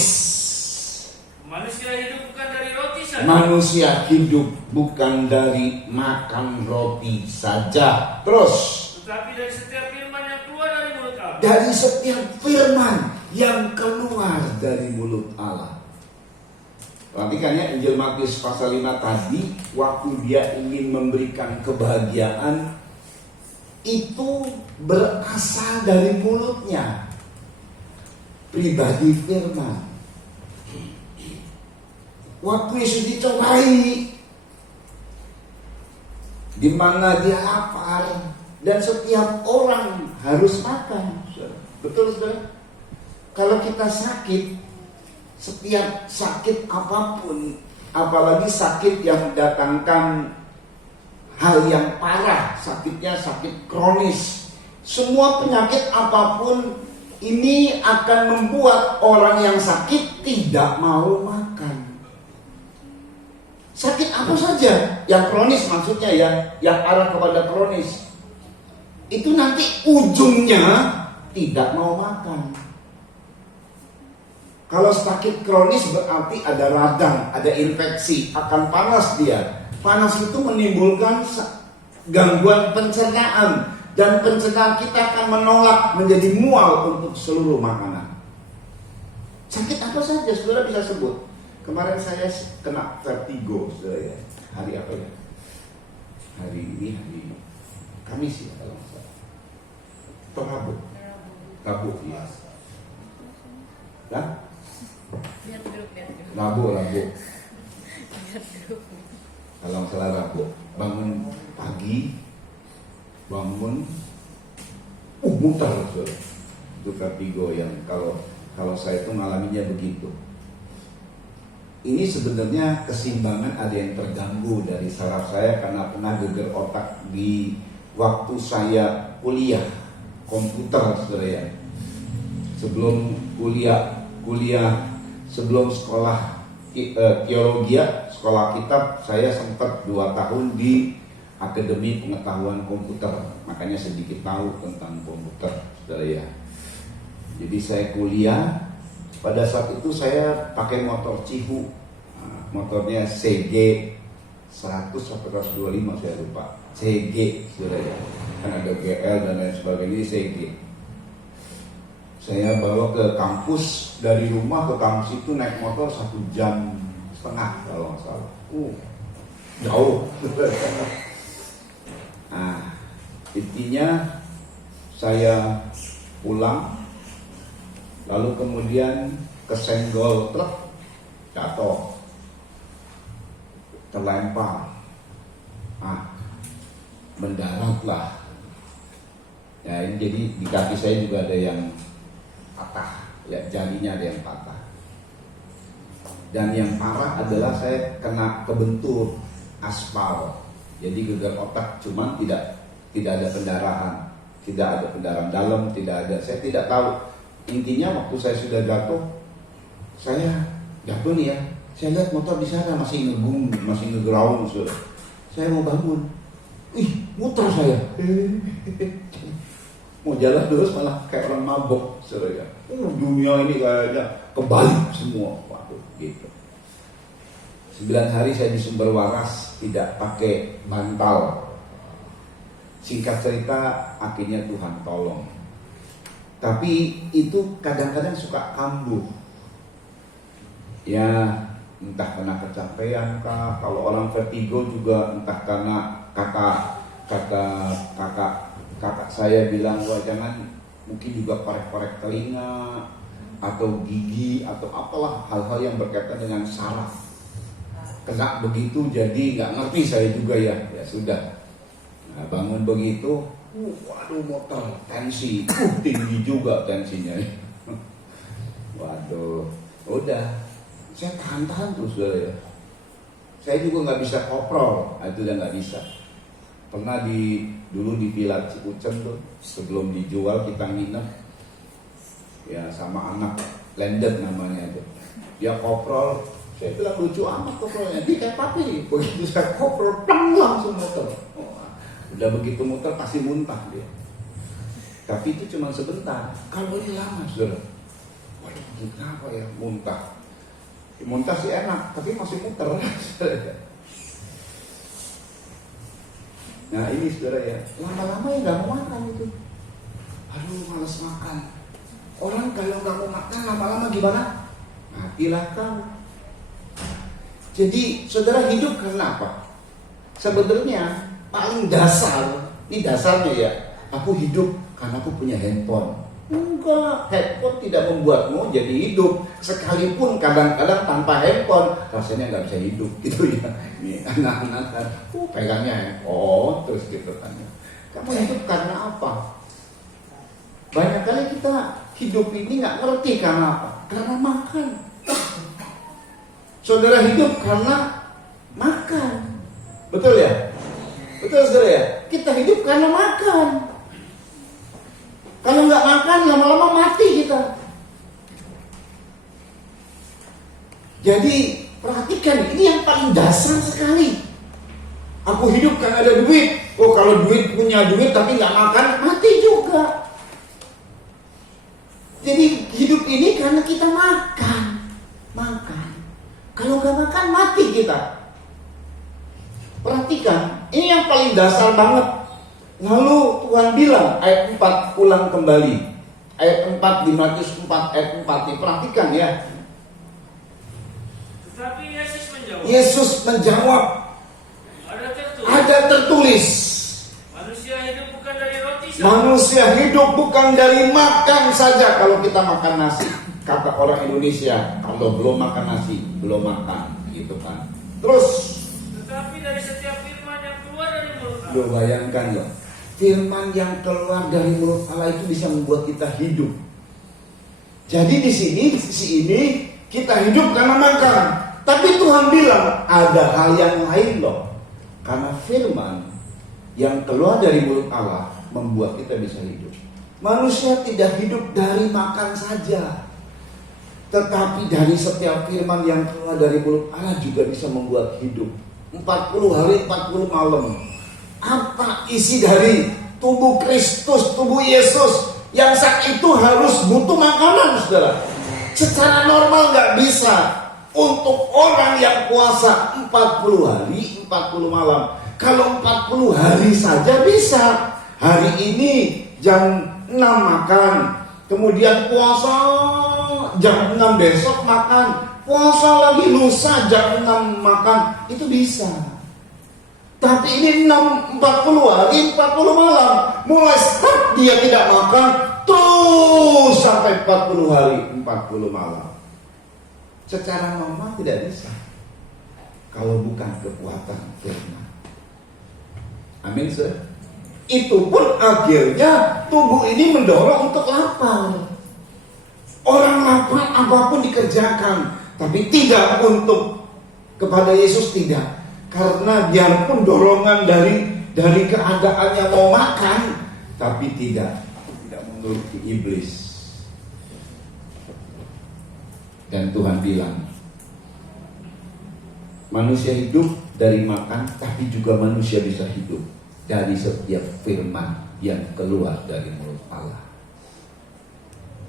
Manusia hidup bukan dari roti saja. Manusia hidup bukan dari makan roti saja. Terus. Tetapi dari setiap firman yang keluar dari mulut Allah. Dari setiap firman yang keluar dari mulut Allah. Perhatikan ya, Injil Matius pasal 5 tadi, waktu dia ingin memberikan kebahagiaan, itu berasal dari mulutnya. Pribadi firman. Waktu Yesus dicobai, di mana dia lapar, dan setiap orang harus makan. Betul saudara? Kalau kita sakit, setiap sakit apapun, apalagi sakit yang mendatangkan hal yang parah, sakitnya sakit kronis, semua penyakit apapun ini akan membuat orang yang sakit tidak mau makan. Sakit apa saja yang kronis, maksudnya ya, yang arah kepada kronis, itu nanti ujungnya tidak mau makan. Kalau sakit kronis berarti ada radang, ada infeksi, akan panas dia. Panas itu menimbulkan gangguan pencernaan, dan pencernaan kita akan menolak menjadi mual untuk seluruh makanan. Sakit apa saja saudara bisa sebut. Kemarin saya kena vertigo, saudara ya. Hari apa ya? Hari ini hari Kamis ya kalau nggak salah. Atau Rabu ya. Ya? Rabu. Kalau nggak salah Rabu. Bangun pagi, muter saudara. Itu vertigo yang kalau saya itu mengalaminya begitu. Ini sebenarnya keseimbangan ada yang terganggu dari saraf saya karena pernah geger otak di waktu saya kuliah komputer, saudara ya. Sebelum sebelum sekolah teologi, sekolah kitab, saya sempat 2 tahun di Akademi Pengetahuan Komputer. Makanya sedikit tahu tentang komputer, saudara ya. Jadi saya kuliah. Pada saat itu saya pakai motor Cihu, motornya CG 100 atau 125 saya lupa. CG, saudara ya. Kan ada GL dan lain sebagainya, CG. Saya bawa ke kampus, dari rumah ke kampus itu naik motor 1,5 jam kalau nggak salah. Jauh. Nah, intinya saya pulang, lalu kemudian kesenggol truk, jatuh, terlempar, mendaratlah. Ya, ini jadi di kaki saya juga ada yang patah, ya jarinya ada yang patah. Dan yang parah adalah saya kena kebentur aspal, jadi gegar otak, cuman tidak ada pendarahan, tidak ada pendarahan dalam, tidak ada. Saya tidak tahu. Intinya waktu saya sudah jatuh, saya jatuh nih ya. Saya lihat motor di sana masih ngegung, masih ngegeraung. Saya mau bangun, muter saya. Mau jalan terus malah kayak orang mabok, saudara. Dunia ini kayaknya kebalik semua, waduh, gitu. 9 hari saya di Sumber Waras, tidak pakai bantal. Singkat cerita, akhirnya Tuhan tolong. Tapi itu kadang-kadang suka kambuh. Ya, entah karena kecapean kah, kalau orang vertigo juga entah karena kakak saya bilang, wah jangan, mungkin juga korek-korek telinga atau gigi atau apalah, hal-hal yang berkaitan dengan saraf. Kena begitu jadi nggak ngerti saya juga ya sudah. Nah, bangun begitu, waduh motor tensi, tinggi juga tensinya. Waduh, udah, saya tahan terus ya. Saya juga nggak bisa koprol, itu udah nggak bisa. Pernah dulu di Villa Cipucen tuh, sebelum dijual kita nginep, ya sama anak Landed namanya itu. Dia koprol, saya bilang lucu amat koprolnya, dia kayak papi. Begitu saya koprol, pleng langsung muter. Udah begitu muter pasti muntah dia. Tapi itu cuma sebentar. Kalau ini lama saudara, waduh kenapa ya muntah? Muntah sih enak, tapi masih muter. Nah ini saudara ya, lama-lama ya gak mau makan itu. Aduh males makan. Orang kalau gak mau makan lama-lama gimana? Matilah kau. Jadi saudara hidup karena apa? Sebenarnya paling dasar, ini dasarnya ya, aku hidup karena aku punya handphone. Enggak, handphone tidak membuatmu jadi hidup. Sekalipun kadang-kadang tanpa handphone rasanya nggak bisa hidup gitu ya. Ini anak-anak kan, pegangnya handphone terus gitu tanya. Kamu hidup karena apa? Banyak kali kita hidup ini nggak ngerti karena apa? Karena makan. Saudara hidup karena makan, betul ya? Betul saudara ya? Kita hidup karena makan. Kalau nggak makan lama-lama mati kita. Jadi perhatikan, ini yang paling dasar sekali. Aku hidup karena ada duit. Oh kalau punya duit tapi nggak makan, mati juga. Jadi hidup ini karena kita makan. Kalau nggak makan mati kita. Perhatikan, ini yang paling dasar banget. Lalu Tuhan bilang ayat 4 ulang kembali. Ayat 4 di Matius 4 ayat 4 diperhatikan ya. Tetapi Yesus menjawab, ada tertulis. Manusia hidup bukan dari roti saja. Manusia hidup bukan dari makan saja. Kalau kita makan nasi, kata orang Indonesia, kalau belum makan nasi, belum makan, gitu kan. Terus, tetapi dari setiap firman yang keluar dari mulut Allah. lo bayangkan loh, firman yang keluar dari mulut Allah itu bisa membuat kita hidup. Jadi di sisi ini kita hidup karena makan. Tapi Tuhan bilang ada hal yang lain loh. Karena firman yang keluar dari mulut Allah membuat kita bisa hidup. Manusia tidak hidup dari makan saja, tetapi dari setiap firman yang keluar dari mulut Allah juga bisa membuat hidup. 40 hari 40 malam. Apa isi dari tubuh Kristus, tubuh Yesus yang saat itu harus butuh makanan, saudara? Secara normal gak bisa. Untuk orang yang puasa 40 hari 40 malam, kalau 40 hari saja bisa. Hari ini jam 6 makan, kemudian puasa jam 6 besok makan, puasa lagi lusa jam 6 makan, itu bisa. Tapi ini 40 hari 40 malam. Mulai start dia tidak makan, terus sampai 40 hari 40 malam. Secara normal tidak bisa kalau bukan kekuatan firman. Amin, sir. Itu pun akhirnya tubuh ini mendorong untuk lapar. Orang lapar apapun dikerjakan, tapi tidak untuk kepada Yesus, tidak. Karena biarpun dorongan dari keadaannya mau makan, tapi tidak menuruti iblis. Dan Tuhan bilang, manusia hidup dari makan, tapi juga manusia bisa hidup dari setiap firman yang keluar dari mulut Allah.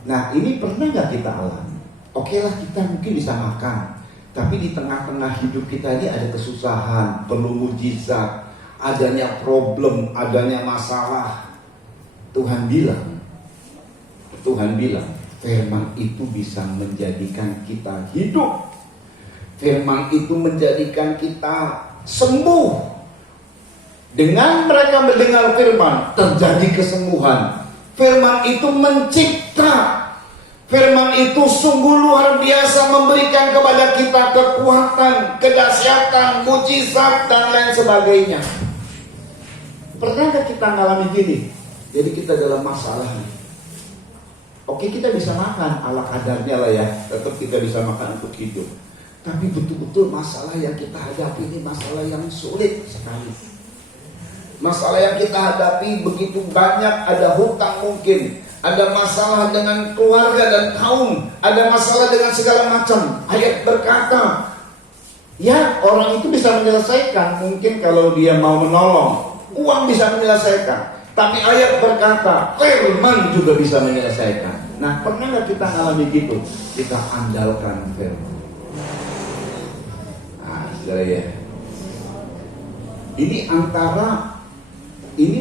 Nah, ini pernah gak kita alami? Oke lah, kita mungkin bisa makan, tapi di tengah-tengah hidup kita ini ada kesusahan, perlu mujizat, adanya problem, adanya masalah. Tuhan bilang, firman itu bisa menjadikan kita hidup. Firman itu menjadikan kita sembuh. Dengan mereka mendengar firman, terjadi kesembuhan. Firman itu mencipta. Firman itu sungguh luar biasa, memberikan kepada kita kekuatan, kedahsyatan, mujizat, dan lain sebagainya. Pernahkah kita mengalami gini? Jadi kita dalam masalah nih. Oke, kita bisa makan ala kadarnya lah ya, tetap kita bisa makan untuk hidup. Tapi betul-betul masalah yang kita hadapi ini masalah yang sulit sekali. Masalah yang kita hadapi begitu banyak, ada hutang mungkin, ada masalah dengan keluarga dan kaum, ada masalah dengan segala macam. Ayat berkata, ya orang itu bisa menyelesaikan, mungkin kalau dia mau menolong, uang bisa menyelesaikan. Tapi ayat berkata, firman juga bisa menyelesaikan. Nah, pernah nggak kita ngalami gitu? Kita andalkan firman. Nah, saudara ya, ini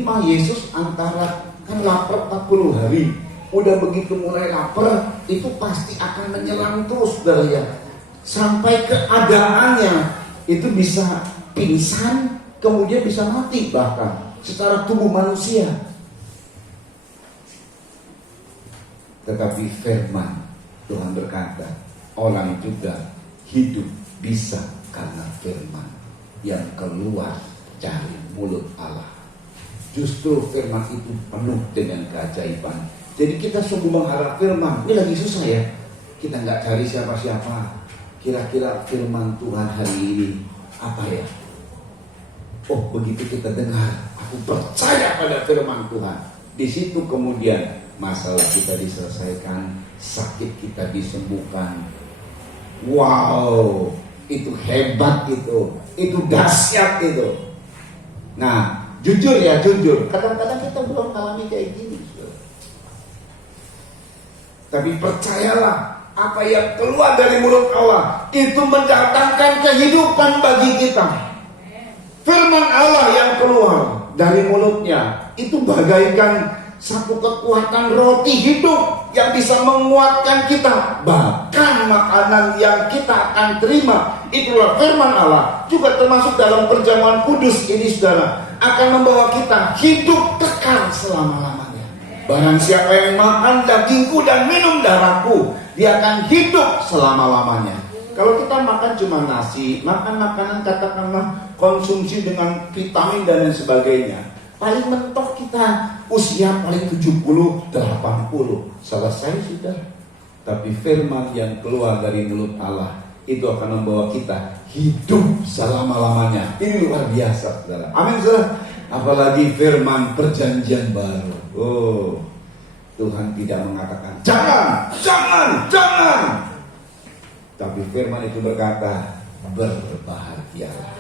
mah Yesus antara kan lapar 40 hari, udah begitu mulai lapar, itu pasti akan menyelam terus, saudara ya, sampai keadaannya itu bisa pingsan, kemudian bisa mati bahkan secara tubuh manusia. Tetapi firman Tuhan berkata, orang juga hidup bisa karena firman yang keluar dari mulut Allah. Justru firman itu penuh dengan keajaiban. Jadi kita sungguh mengharap firman. Ini lagi susah ya, kita nggak cari siapa-siapa. Kira-kira firman Tuhan hari ini apa ya? Oh, begitu kita dengar, aku percaya pada firman Tuhan. Di situ kemudian masalah kita diselesaikan, sakit kita disembuhkan. Wow, itu hebat, itu dahsyat itu. Nah, jujur ya, kadang-kadang kita belum mengalami kayak gini. Tapi percayalah, apa yang keluar dari mulut Allah itu mendatangkan kehidupan bagi kita. Firman Allah yang keluar dari mulutnya itu bagaikan satu kekuatan roti hidup yang bisa menguatkan kita. Bahkan makanan yang kita akan terima, itulah firman Allah, juga termasuk dalam perjamuan kudus ini, saudara, akan membawa kita hidup kekal selama-lamanya. Barang siapa yang makan dagingku dan minum darahku, dia akan hidup selama-lamanya. Kalau kita makan cuma nasi, makan makanan katakanlah konsumsi dengan vitamin dan lain sebagainya, paling mentok kita usia paling 70, 80, selesai sudah. Tapi firman yang keluar dari mulut Allah itu akan membawa kita hidup selama-lamanya. Ini luar biasa, saudara. Amin, saudara. Apalagi firman perjanjian baru. Oh, Tuhan tidak mengatakan jangan. Tapi firman itu berkata, berbahagialah.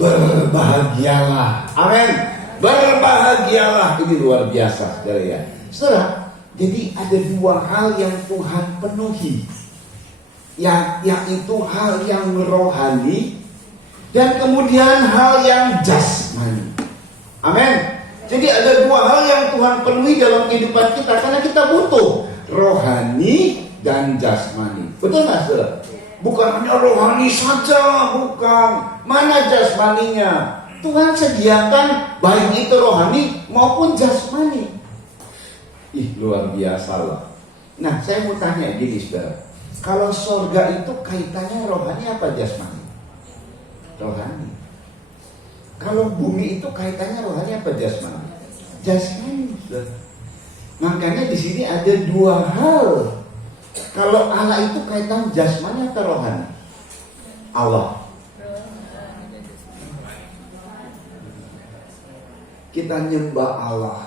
Berbahagialah. Amin. Berbahagialah. Ini luar biasa, saudara ya. Saudara, jadi ada dua hal yang Tuhan penuhi, yaitu hal yang rohani dan kemudian hal yang jasmani. Amin. Jadi ada dua hal yang Tuhan penuhi dalam kehidupan kita, karena kita butuh rohani dan jasmani. Betul nggak, saudara? Bukan hanya rohani saja, bukan. Mana jasmaninya? Tuhan sediakan baik itu rohani maupun jasmani. Luar biasa lah. Nah, saya mau tanya gini, saudara. Kalau sorga itu kaitannya rohani apa jasmani? Rohani. Kalau bumi itu kaitannya rohani apa jasmani? Jasmani, saudara. Makanya di sini ada dua hal. Kalau Allah itu kaitan jasmani atau rohani? Allah. Kita nyembah Allah.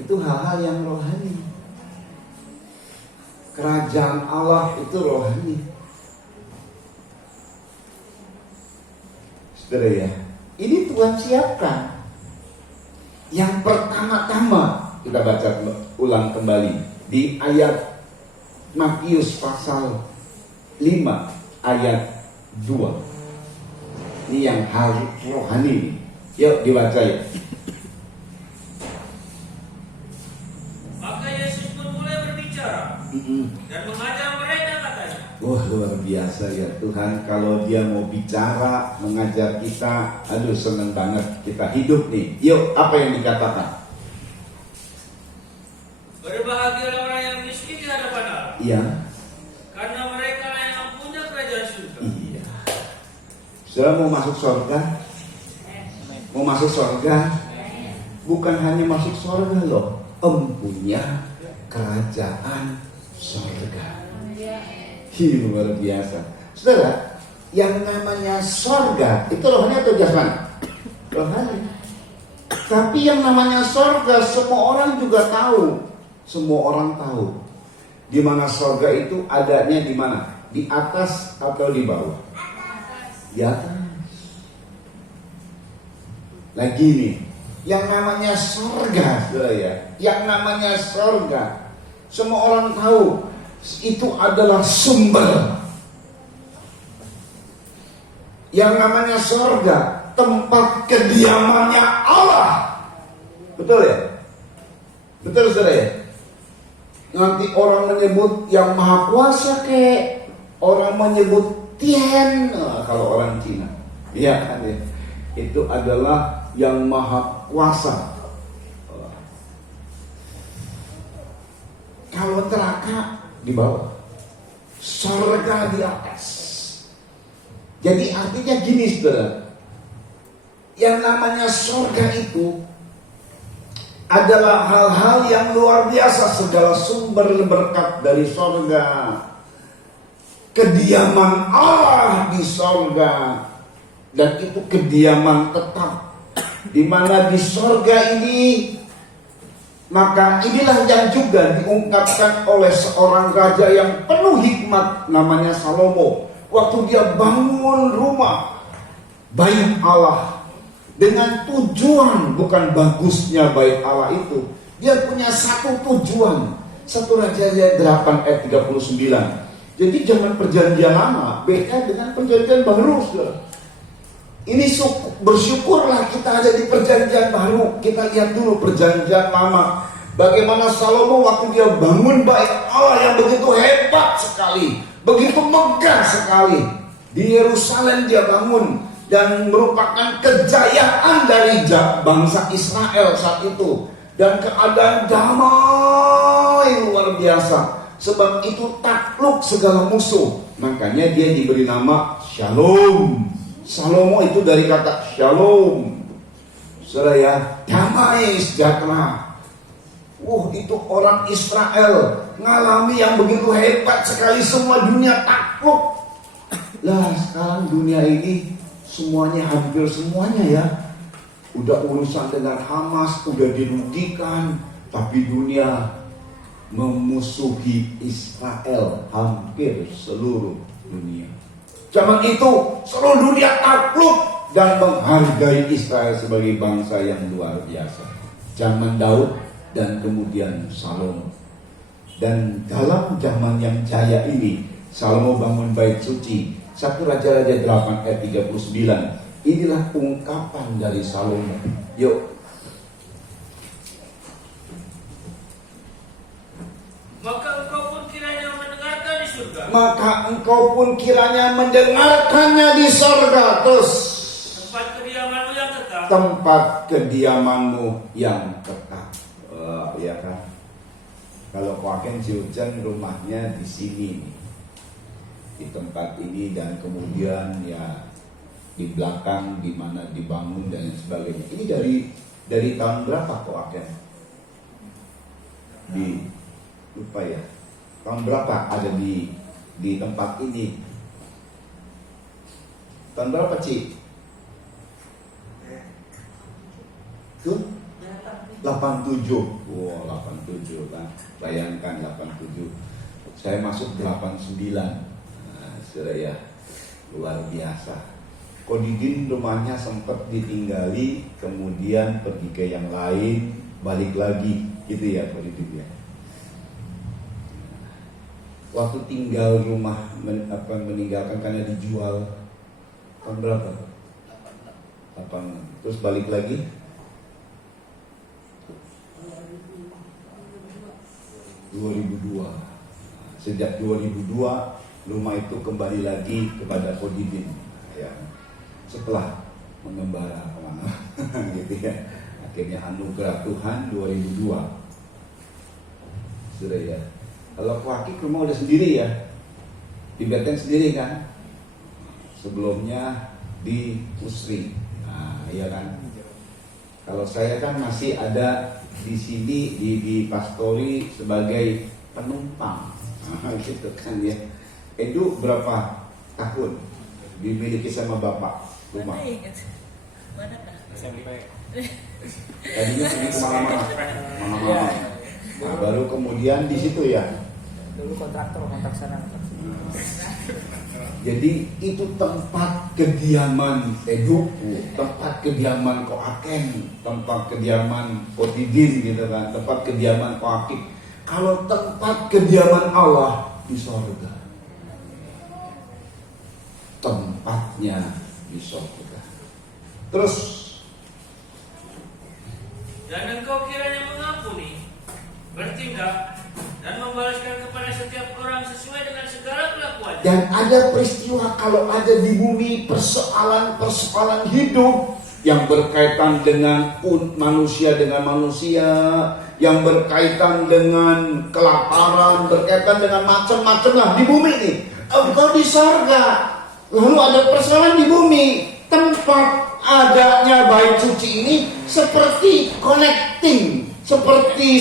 Itu hal-hal yang rohani. Kerajaan Allah itu rohani. Saudara ya, ini Tuhan siapkan. Yang pertama-tama kita baca ulang kembali di ayat Matius pasal 5 ayat 2. Ini yang hal rohani. Yuk dibaca ya. Maka Yesus pun mulai berbicara dan mengajar mereka, katanya. Wah, luar biasa ya Tuhan. Kalau dia mau bicara, mengajar kita, aduh seneng banget kita hidup nih. Yuk, apa yang dikatakan? Berbahagialah orang yang miskin di hadapan Allah, Iya. karena mereka lah yang punya kerajaan surga. Iya. Saudara mau masuk surga? Mau masuk surga? Bukan hanya masuk surga loh, empunya kerajaan surga. Luar biasa. Saudara, yang namanya surga itu rohani atau jasmani? Rohani. Tapi yang namanya surga semua orang juga tahu. Semua orang tahu. Di mana surga itu adanya di mana? Di atas atau di bawah? Di atas. Lagi nih, yang namanya surga, saudara ya, yang namanya surga, semua orang tahu itu adalah sumber. Yang namanya surga, tempat kediamannya Allah. Betul ya? Betul saudara ya? Nanti orang menyebut yang maha kuasa kek, orang menyebut Tian, kalau orang Cina, ya kan ya? Itu adalah yang maha kuasa. Kalau neraka di bawah, surga di atas. Jadi artinya gini saudara, yang namanya surga itu adalah hal-hal yang luar biasa. Segala sumber berkat dari surga, kediaman Allah di surga, dan itu kediaman tetap. Di mana di surga ini, maka inilah yang juga diungkapkan oleh seorang raja yang penuh hikmat namanya Salomo. Waktu dia bangun rumah bait Allah dengan tujuan, bukan bagusnya bait Allah itu, dia punya satu tujuan. 1 Raja 8 ayat 39. Jadi zaman perjanjian lama beda dengan perjanjian baru. Ini bersyukurlah kita ada di perjanjian baru. Kita lihat dulu perjanjian lama, bagaimana Salomo waktu dia bangun bait Allah yang begitu hebat sekali, begitu megah sekali. Di Yerusalem dia bangun, dan merupakan kejayaan dari bangsa Israel saat itu, dan keadaan damai luar biasa. Sebab itu takluk segala musuh. Makanya dia diberi nama Shalom. Salomo itu dari kata Shalom. Saudara ya, damai sejahtera. Itu orang Israel ngalami yang begitu hebat sekali, semua dunia takluk. Lah sekarang dunia ini semuanya, hampir semuanya ya, udah urusan dengan Hamas, udah dirugikan, tapi dunia memusuhi Israel, hampir seluruh dunia. Zaman itu seluruh dunia takluk dan menghargai Israel sebagai bangsa yang luar biasa. Zaman Daud dan kemudian Salomo. Dan dalam zaman yang jaya ini, Salomo bangun bait suci. 1 Raja-Raja 8 ayat 39. Inilah ungkapan dari Salomo. Yuk. Maka engkau pun kiranya mendengarkan di surga Maka engkau pun kiranya mendengarkannya di surga. Terus tempat kediamanmu yang tetap. Ya kan? Kalau Koaken Jiujen rumahnya di sini nih, di tempat ini, dan kemudian ya di belakang di mana dibangun dan sebagainya. Ini dari tahun berapa Koaken? Lupa ya. Tahun berapa ada di tempat ini? Tahun berapa, Ci? Tuh? 87. Wow, 87 kan. Bayangkan 87. Saya masuk 89. Nah, sudah ya. Luar biasa. Kodidin rumahnya sempat ditinggali, kemudian pergi ke yang lain, balik lagi. Gitu ya Kodidin ya. Waktu tinggal rumah meninggalkan karena dijual tahun berapa? 8. Terus balik lagi 2002. Sejak 2002 rumah itu kembali lagi kepada Kodidin ya. Setelah mengembara kemana gitu ya. Akhirnya anugerah Tuhan 2002. Sudah ya. Kalau Koakik rumah udah sendiri ya, di Beten sendiri kan. Sebelumnya di Usri. Nah, iya kan. Kalau saya kan masih ada di sini di Pastori sebagai penumpang. Nah, gitu kan ya. Edu berapa tahun dimiliki sama bapak rumah? Tadinya pergi kemana-mana. Nah, baru kemudian di situ ya. Dulu kontrak sana. Jadi itu tempat kediaman Eduku, tempat kediaman Koaken, tempat kediaman Kodidin gitu kan, tempat kediaman Koakik. Kalau tempat kediaman Allah di sorga, tempatnya di sorga. Terus, Dan engkau kiranya mengampuni, bertindak, dan membalaskan kepada setiap orang sesuai dengan segala kelakuannya. dan ada peristiwa kalau ada di bumi persoalan hidup yang berkaitan dengan manusia dengan manusia, yang berkaitan dengan kelaparan, berkaitan dengan macam-macam lah di bumi ini. Engkau di sorga, lalu ada persoalan di bumi. Tempat adanya bait suci ini seperti connecting, seperti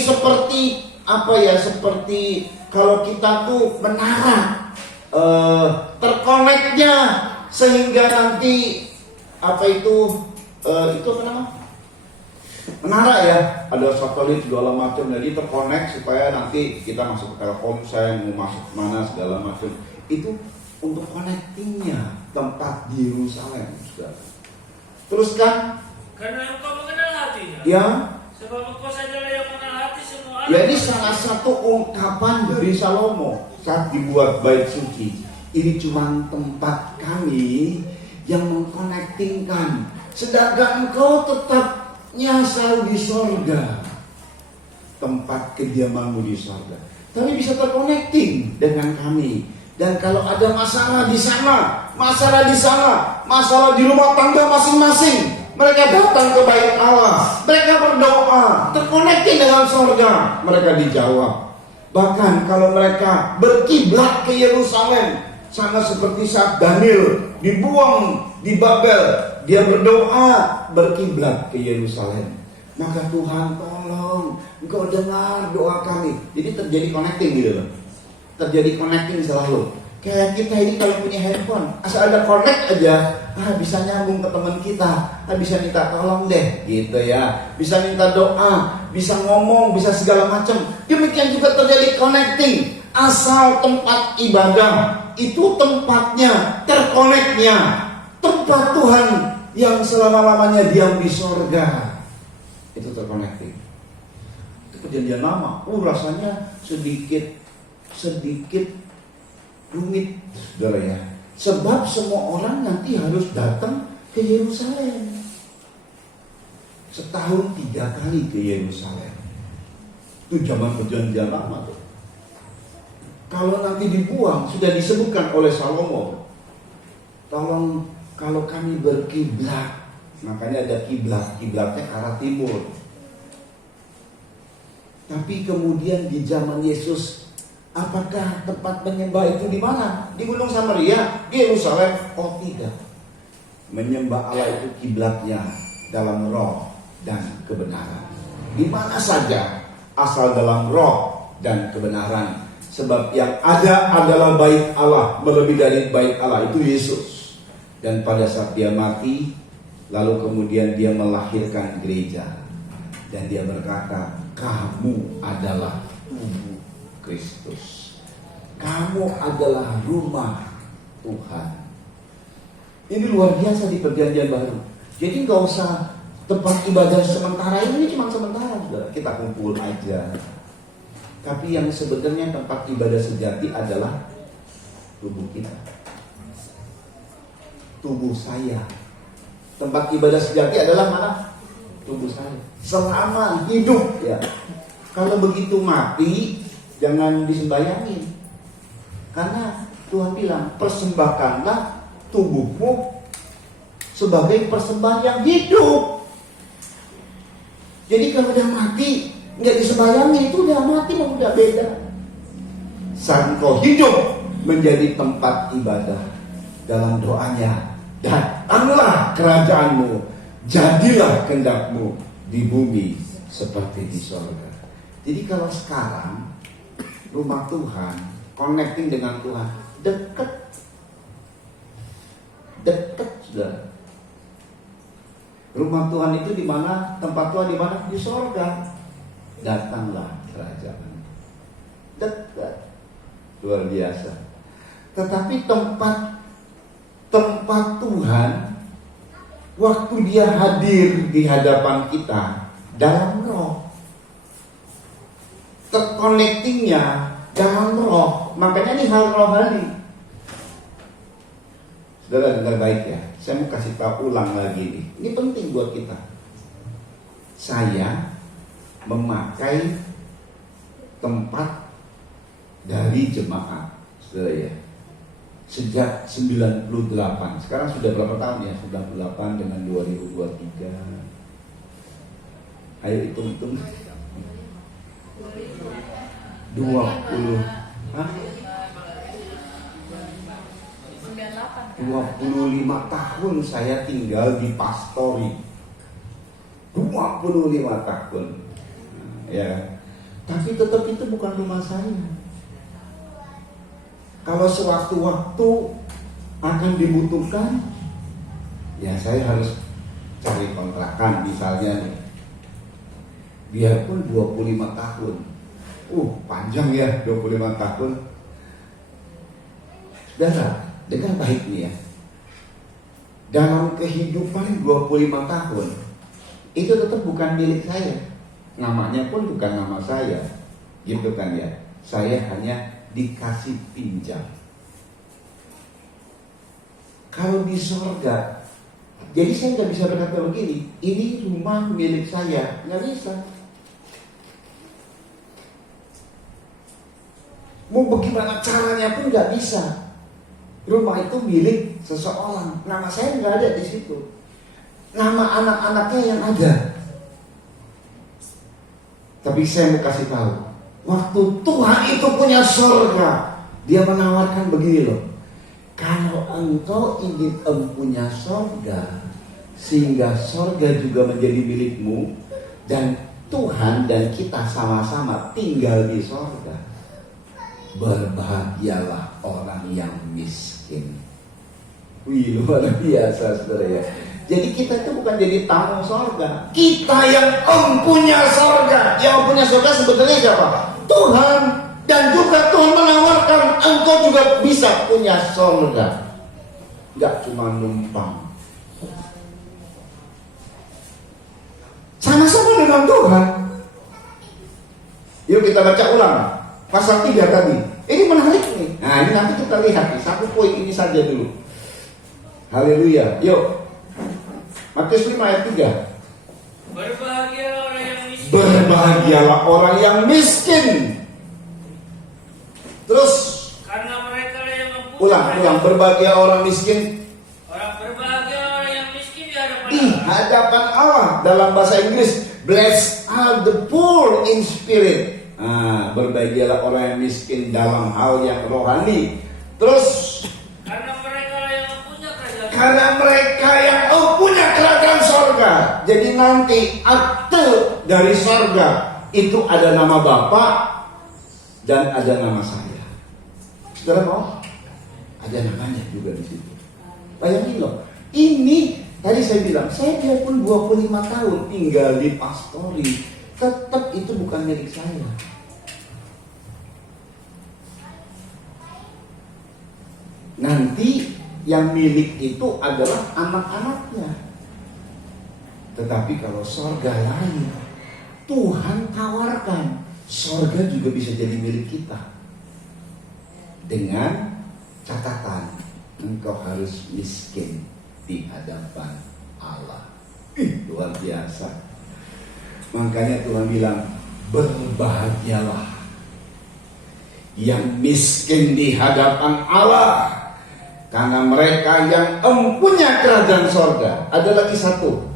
apa ya, seperti kalau kita tuh menara terkoneknya sehingga nanti apa itu apa namanya, menara ya, ada satelit segala macam, jadi terkonek supaya nanti kita masuk ke Telkomsel, mau masuk mana segala macam. Itu untuk connectingnya tempat di Yerusalem, saudara. Terus kan? Karena engkau mengenal hatinya. Ya. Sebab engkau sajalah yang mengenal hati semua. Jadi salah satu ungkapan dari Salomo saat dibuat bait suci, ini cuma tempat kami yang mengkonektingkan, sedangkan engkau tetap nyasar di sorga, tempat kediamanmu di sorga, tapi bisa terkonekting dengan kami. Dan kalau ada masalah di sana, masalah di rumah tangga masing-masing, mereka datang ke bait Allah, mereka berdoa, terkoneksi dengan sorga, mereka dijawab. Bahkan kalau mereka berkiblat ke Yerusalem, sama seperti saat Daniel dibuang di Babel, dia berdoa berkiblat ke Yerusalem. Maka Tuhan tolong, Engkau dengar doa kami. Jadi terjadi connecting gitu loh. Terjadi connecting selalu. Kayak kita ini kalau punya handphone, asal ada connect aja, bisa nyambung ke teman kita, bisa minta tolong deh, gitu ya, bisa minta doa, bisa ngomong, bisa segala macam. Demikian juga terjadi connecting. Asal tempat ibadah itu tempatnya, terkoneknya, tempat Tuhan yang selama-lamanya diam di sorga, itu terconnecting. Itu perjanjian lama. Rasanya sedikit rumit, saudara ya. Sebab semua orang nanti harus datang ke Yerusalem. Setahun 3 kali ke Yerusalem. Itu zaman perjanjian lama tuh. Kalau nanti dibuang, sudah disebutkan oleh Salomo, tolong kalau kami berkiblat Makanya ada kiblat, kiblatnya ke arah timur. Tapi kemudian di zaman Yesus, apakah tempat menyembah itu di mana? Di Gunung Samaria, di Yerusalem? Oh tidak. Menyembah Allah itu kiblatnya dalam roh dan kebenaran. Di mana saja, asal dalam roh dan kebenaran. Sebab yang ada adalah bait Allah, melebihi dari bait Allah, itu Yesus. Dan pada saat dia mati, lalu kemudian dia melahirkan gereja. Dan dia berkata, kamu adalah tubuh Kristus. Kamu adalah rumah Tuhan. Ini luar biasa di perjanjian baru. Jadi gak usah tempat ibadah sementara ini cuma sementara, saudara. Kita kumpul aja. Tapi yang sebenarnya tempat ibadah sejati adalah tubuh kita. Tubuh saya. Tempat ibadah sejati adalah mana? Tubuh saya. Selama hidup ya. Kalau begitu mati, jangan disembayangin. Karena Tuhan bilang, persembahkanlah tubuhmu sebagai persembahan yang hidup. Jadi kalau udah mati, nggak disembayangi, itu udah mati, udah beda. Saat kau hidup menjadi tempat ibadah, dalam doanya, datanglah kerajaanmu, jadilah kehendakmu di bumi seperti di surga. Jadi kalau sekarang rumah Tuhan, connecting dengan Tuhan, dekat sudah. Rumah Tuhan itu di mana? Tempat Tuhan di mana? Di surga. Datanglah kerajaan. Dekat. Luar biasa. Tetapi tempat Tuhan, waktu dia hadir di hadapan kita dalam roh, terconnectingnya dalam roh. Makanya ini hal rohani. Saudara dengar baik ya. Saya mau kasih tahu ulang lagi nih. Ini penting buat kita. Saya memakai tempat dari jemaat, saudara ya. Sejak 98. Sekarang sudah berapa tahun ya? 98 dengan 2023. Ayo hitung-hitung. 20. Hah? 25 tahun saya tinggal di Pastori. 25 tahun. Ya. Tapi tetap itu bukan rumah saya. Kalau sewaktu-waktu akan dibutuhkan, ya saya harus cari kontrakan misalnya nih. Biarpun 25 tahun. Panjang ya 25 tahun. Saudara, dengar baik nih ya. Dalam kehidupan 25 tahun, itu tetap bukan milik saya. Namanya pun bukan nama saya. Gitu kan ya. Saya hanya dikasih pinjam. Kalau di surga, jadi saya nggak bisa berkata begini, ini rumah milik saya. Nggak bisa. Mau bagaimana caranya pun nggak bisa. Rumah itu milik seseorang. Nama saya nggak ada di situ. Nama anak-anaknya yang ada. Tapi saya mau kasih tahu, waktu Tuhan itu punya surga, Dia menawarkan begini loh. Kalau engkau ingin punya surga, sehingga surga juga menjadi milikmu, dan Tuhan dan kita sama-sama tinggal di surga, berbahagialah orang yang miskin. Wih, luar biasa saudara ya. Jadi kita itu bukan jadi tamu surga, kita yang punya surga. Yang punya surga sebetulnya siapa? Tuhan. Dan juga Tuhan menawarkan engkau juga bisa punya surga. Gak cuma numpang. Sama-sama dengan Tuhan. Yuk kita baca ulang pasal 3 tadi. Ini menarik nih. Nah ini nanti kita lihat nih. Satu poin ini saja dulu. Haleluya. Yuk Matius 5 ayat 3. Berbahagialah orang yang miskin. Berbahagialah orang yang miskin. Terus Karena mereka lah yang mempunyai. ulang. Berbahagia orang miskin. Berbahagia orang yang miskin di hadapan Di Allah. hadapan Allah. Dalam bahasa Inggris, blessed are the poor in spirit. Berbahagialah orang yang miskin dalam hal yang rohani. Terus, Karena mereka yang punya kerajaan. karena mereka yang punya kerajaan sorga. Jadi nanti akte dari sorga itu ada nama Bapa dan ada nama saya. Saudara mau? Ada namanya juga di situ. Bayangin loh, ini tadi saya bilang, saya biarpun 25 tahun tinggal di pastori, tetap itu bukan milik saya. Nanti yang milik itu adalah anak-anaknya. Tetapi kalau sorga lain, Tuhan tawarkan, sorga juga bisa jadi milik kita. Dengan catatan, engkau harus miskin di hadapan Allah. Luar biasa. Makanya Tuhan bilang, berbahagialah yang miskin di hadapan Allah, karena mereka yang empunya kerajaan sorga. Ada lagi satu,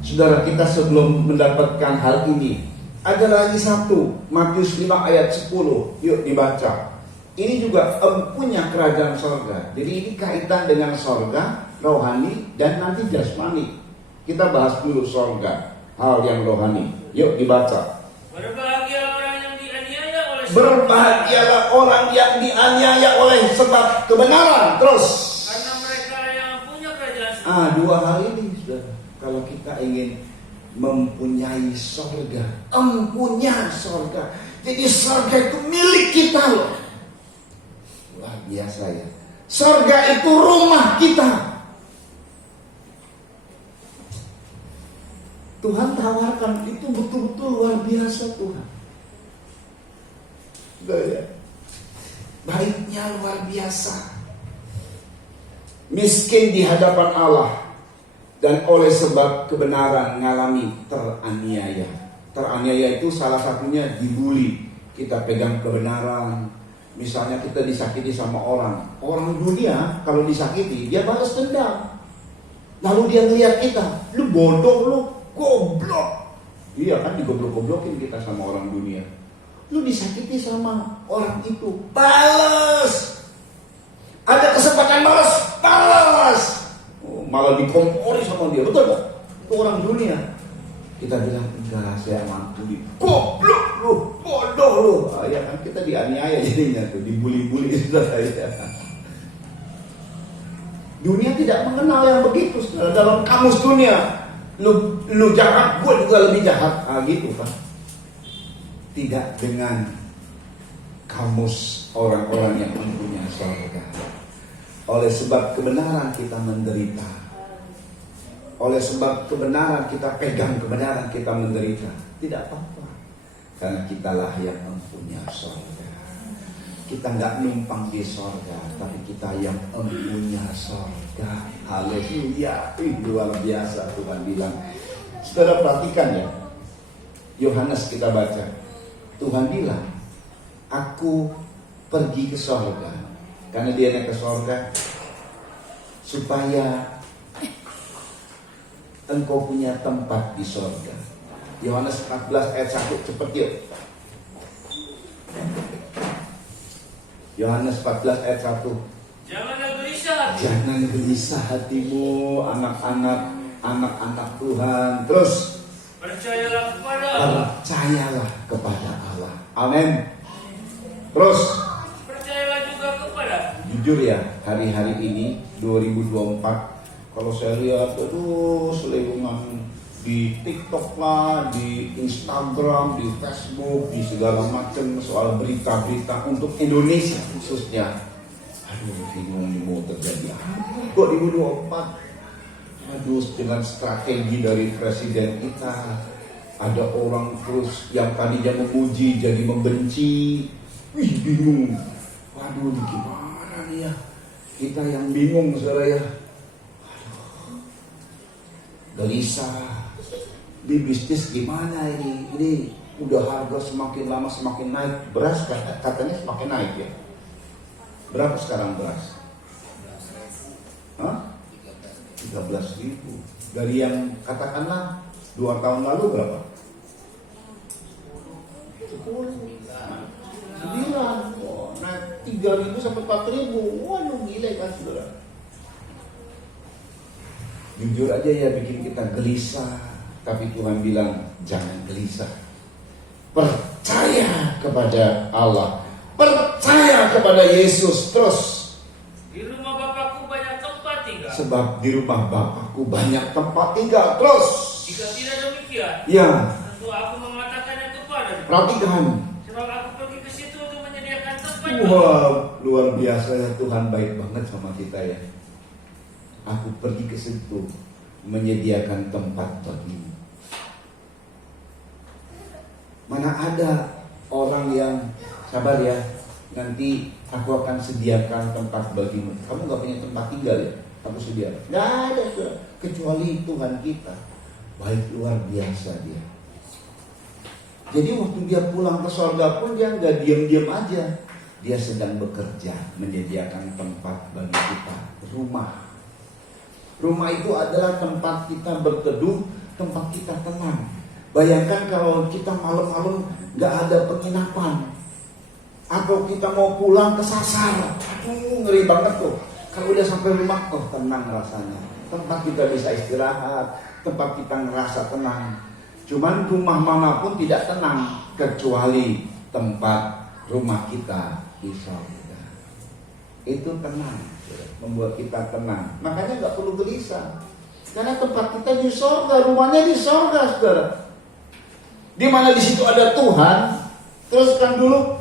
saudara kita sebelum mendapatkan hal ini, ada lagi satu, Matius 5 ayat 10. Yuk dibaca. Ini juga empunya kerajaan sorga. Jadi ini kaitan dengan sorga, rohani, dan nanti jasmani. Kita bahas dulu sorga, hal yang rohani. Yuk dibaca. Berbahagialah orang yang dianiaya oleh Berbahagialah orang yang dianiaya oleh sebab kebenaran. Terus. Karena mereka yang punya kerajaan. Dua hal ini, saudara. Kalau kita ingin mempunyai sorga, empunya sorga. Jadi sorga itu milik kita loh. Luar biasa ya. Sorga itu rumah kita. Tuhan tawarkan, itu betul-betul luar biasa Tuhan. Sudah ya. Baiknya luar biasa. Miskin di hadapan Allah, dan oleh sebab kebenaran ngalami teraniaya. Teraniaya itu salah satunya dibully. Kita pegang kebenaran. Misalnya kita disakiti sama orang. Orang dunia kalau disakiti dia balas dendam. Lalu dia ngeliat kita, lu bodoh, lu goblok. Iya kan, digoblok-goblokin kita sama orang dunia. Lu disakiti sama orang itu, balas. Ada kesempatan balas, balas. Malah dikompori sama dia, betul gak? Itu orang dunia. Kita bilang, enggak, saya mampu. Goblok lu, bodoh lu. Ya kan, kita dianiaya jadinya tuh, dibully-bully saudara. Dunia tidak mengenal yang begitu. Dalam kamus dunia, lu jahat, gue juga lebih jahat. Gitu kan. Tidak dengan kamus orang-orang yang mempunyai sorga. Oleh sebab kebenaran kita menderita. Oleh sebab kebenaran kita pegang kebenaran, kita menderita. Tidak apa-apa. Karena kitalah yang mempunyai sorga. Kita nggak numpang di sorga, tapi kita yang mempunyai sorga. Haleluya. Luar biasa Tuhan bilang. Saudara perhatikan ya. Yohanes kita baca. Tuhan bilang, aku pergi ke sorga. Karena dia naik ke sorga, supaya engkau punya tempat di sorga. Yohanes 14 ayat 1, cepet yuk. Yohanes 14 ayat 1. Janganlah gelisah hati. Jangan gelisah hatimu, anak-anak Tuhan. Terus Percayalah kepada Allah. percayalah kepada Allah. Amin. Terus Percayalah juga kepada. jujur ya, hari-hari ini 2024, kalau saya lihat, aduh, selewungan di TikTok lah, di Instagram, di Facebook, di segala macam soal berita-berita untuk Indonesia khususnya. Aduh, bingung nih mau terjadi apa 2024. Aduh, dengan strategi dari presiden kita, ada orang terus yang tadinya memuji jadi membenci. Wih, bingung. Waduh, gimana nih ya? Kita yang bingung, saudara ya. Aduh, gelisah. Di bisnis gimana ini? Ini udah harga semakin lama semakin naik. Beras katanya semakin naik ya. Berapa sekarang beras? Hah? 13.000. Dari yang katakanlah 2 tahun lalu berapa? 10. 9. Oh, naik 3.000 sampai 4.000. Waduh, gila kan saudara. Jujur aja ya, bikin kita gelisah. Tapi Tuhan bilang jangan gelisah. Percaya kepada Allah, percaya kepada Yesus terus. Di rumah Bapakku banyak tempat tinggal. Sebab di rumah Bapakku banyak tempat tinggal terus. Jika tidak demikian, Ya, tentu aku mengatakannya kepadamu. perhatikan. Sebab aku pergi ke situ untuk menyediakan tempat. Wah, luar biasa ya, Tuhan baik banget sama kita ya. Aku pergi ke situ menyediakan tempat bagimu. Mana ada orang yang sabar ya, nanti aku akan sediakan tempat bagimu. Kamu gak punya tempat tinggal ya? Kamu sediakan. Gak ada kecuali Tuhan kita. Baik, luar biasa dia. Jadi waktu dia pulang ke surga pun dia gak diam-diam aja. Dia sedang bekerja menyediakan tempat bagi kita. Rumah. Rumah itu adalah tempat kita berteduh, tempat kita tenang. Bayangkan kalau kita malam-malam gak ada penginapan, atau kita mau pulang kesasar. Aduh, ngeri banget tuh. Kalau udah sampai rumah, oh tenang rasanya. Tempat kita bisa istirahat, tempat kita ngerasa tenang. Cuman rumah manapun tidak tenang kecuali tempat rumah kita di surga. Itu tenang, membuat kita tenang. Makanya nggak perlu gelisah, karena tempat kita di surga, rumahnya di surga, saudara. Di mana di situ ada Tuhan. Teruskan dulu.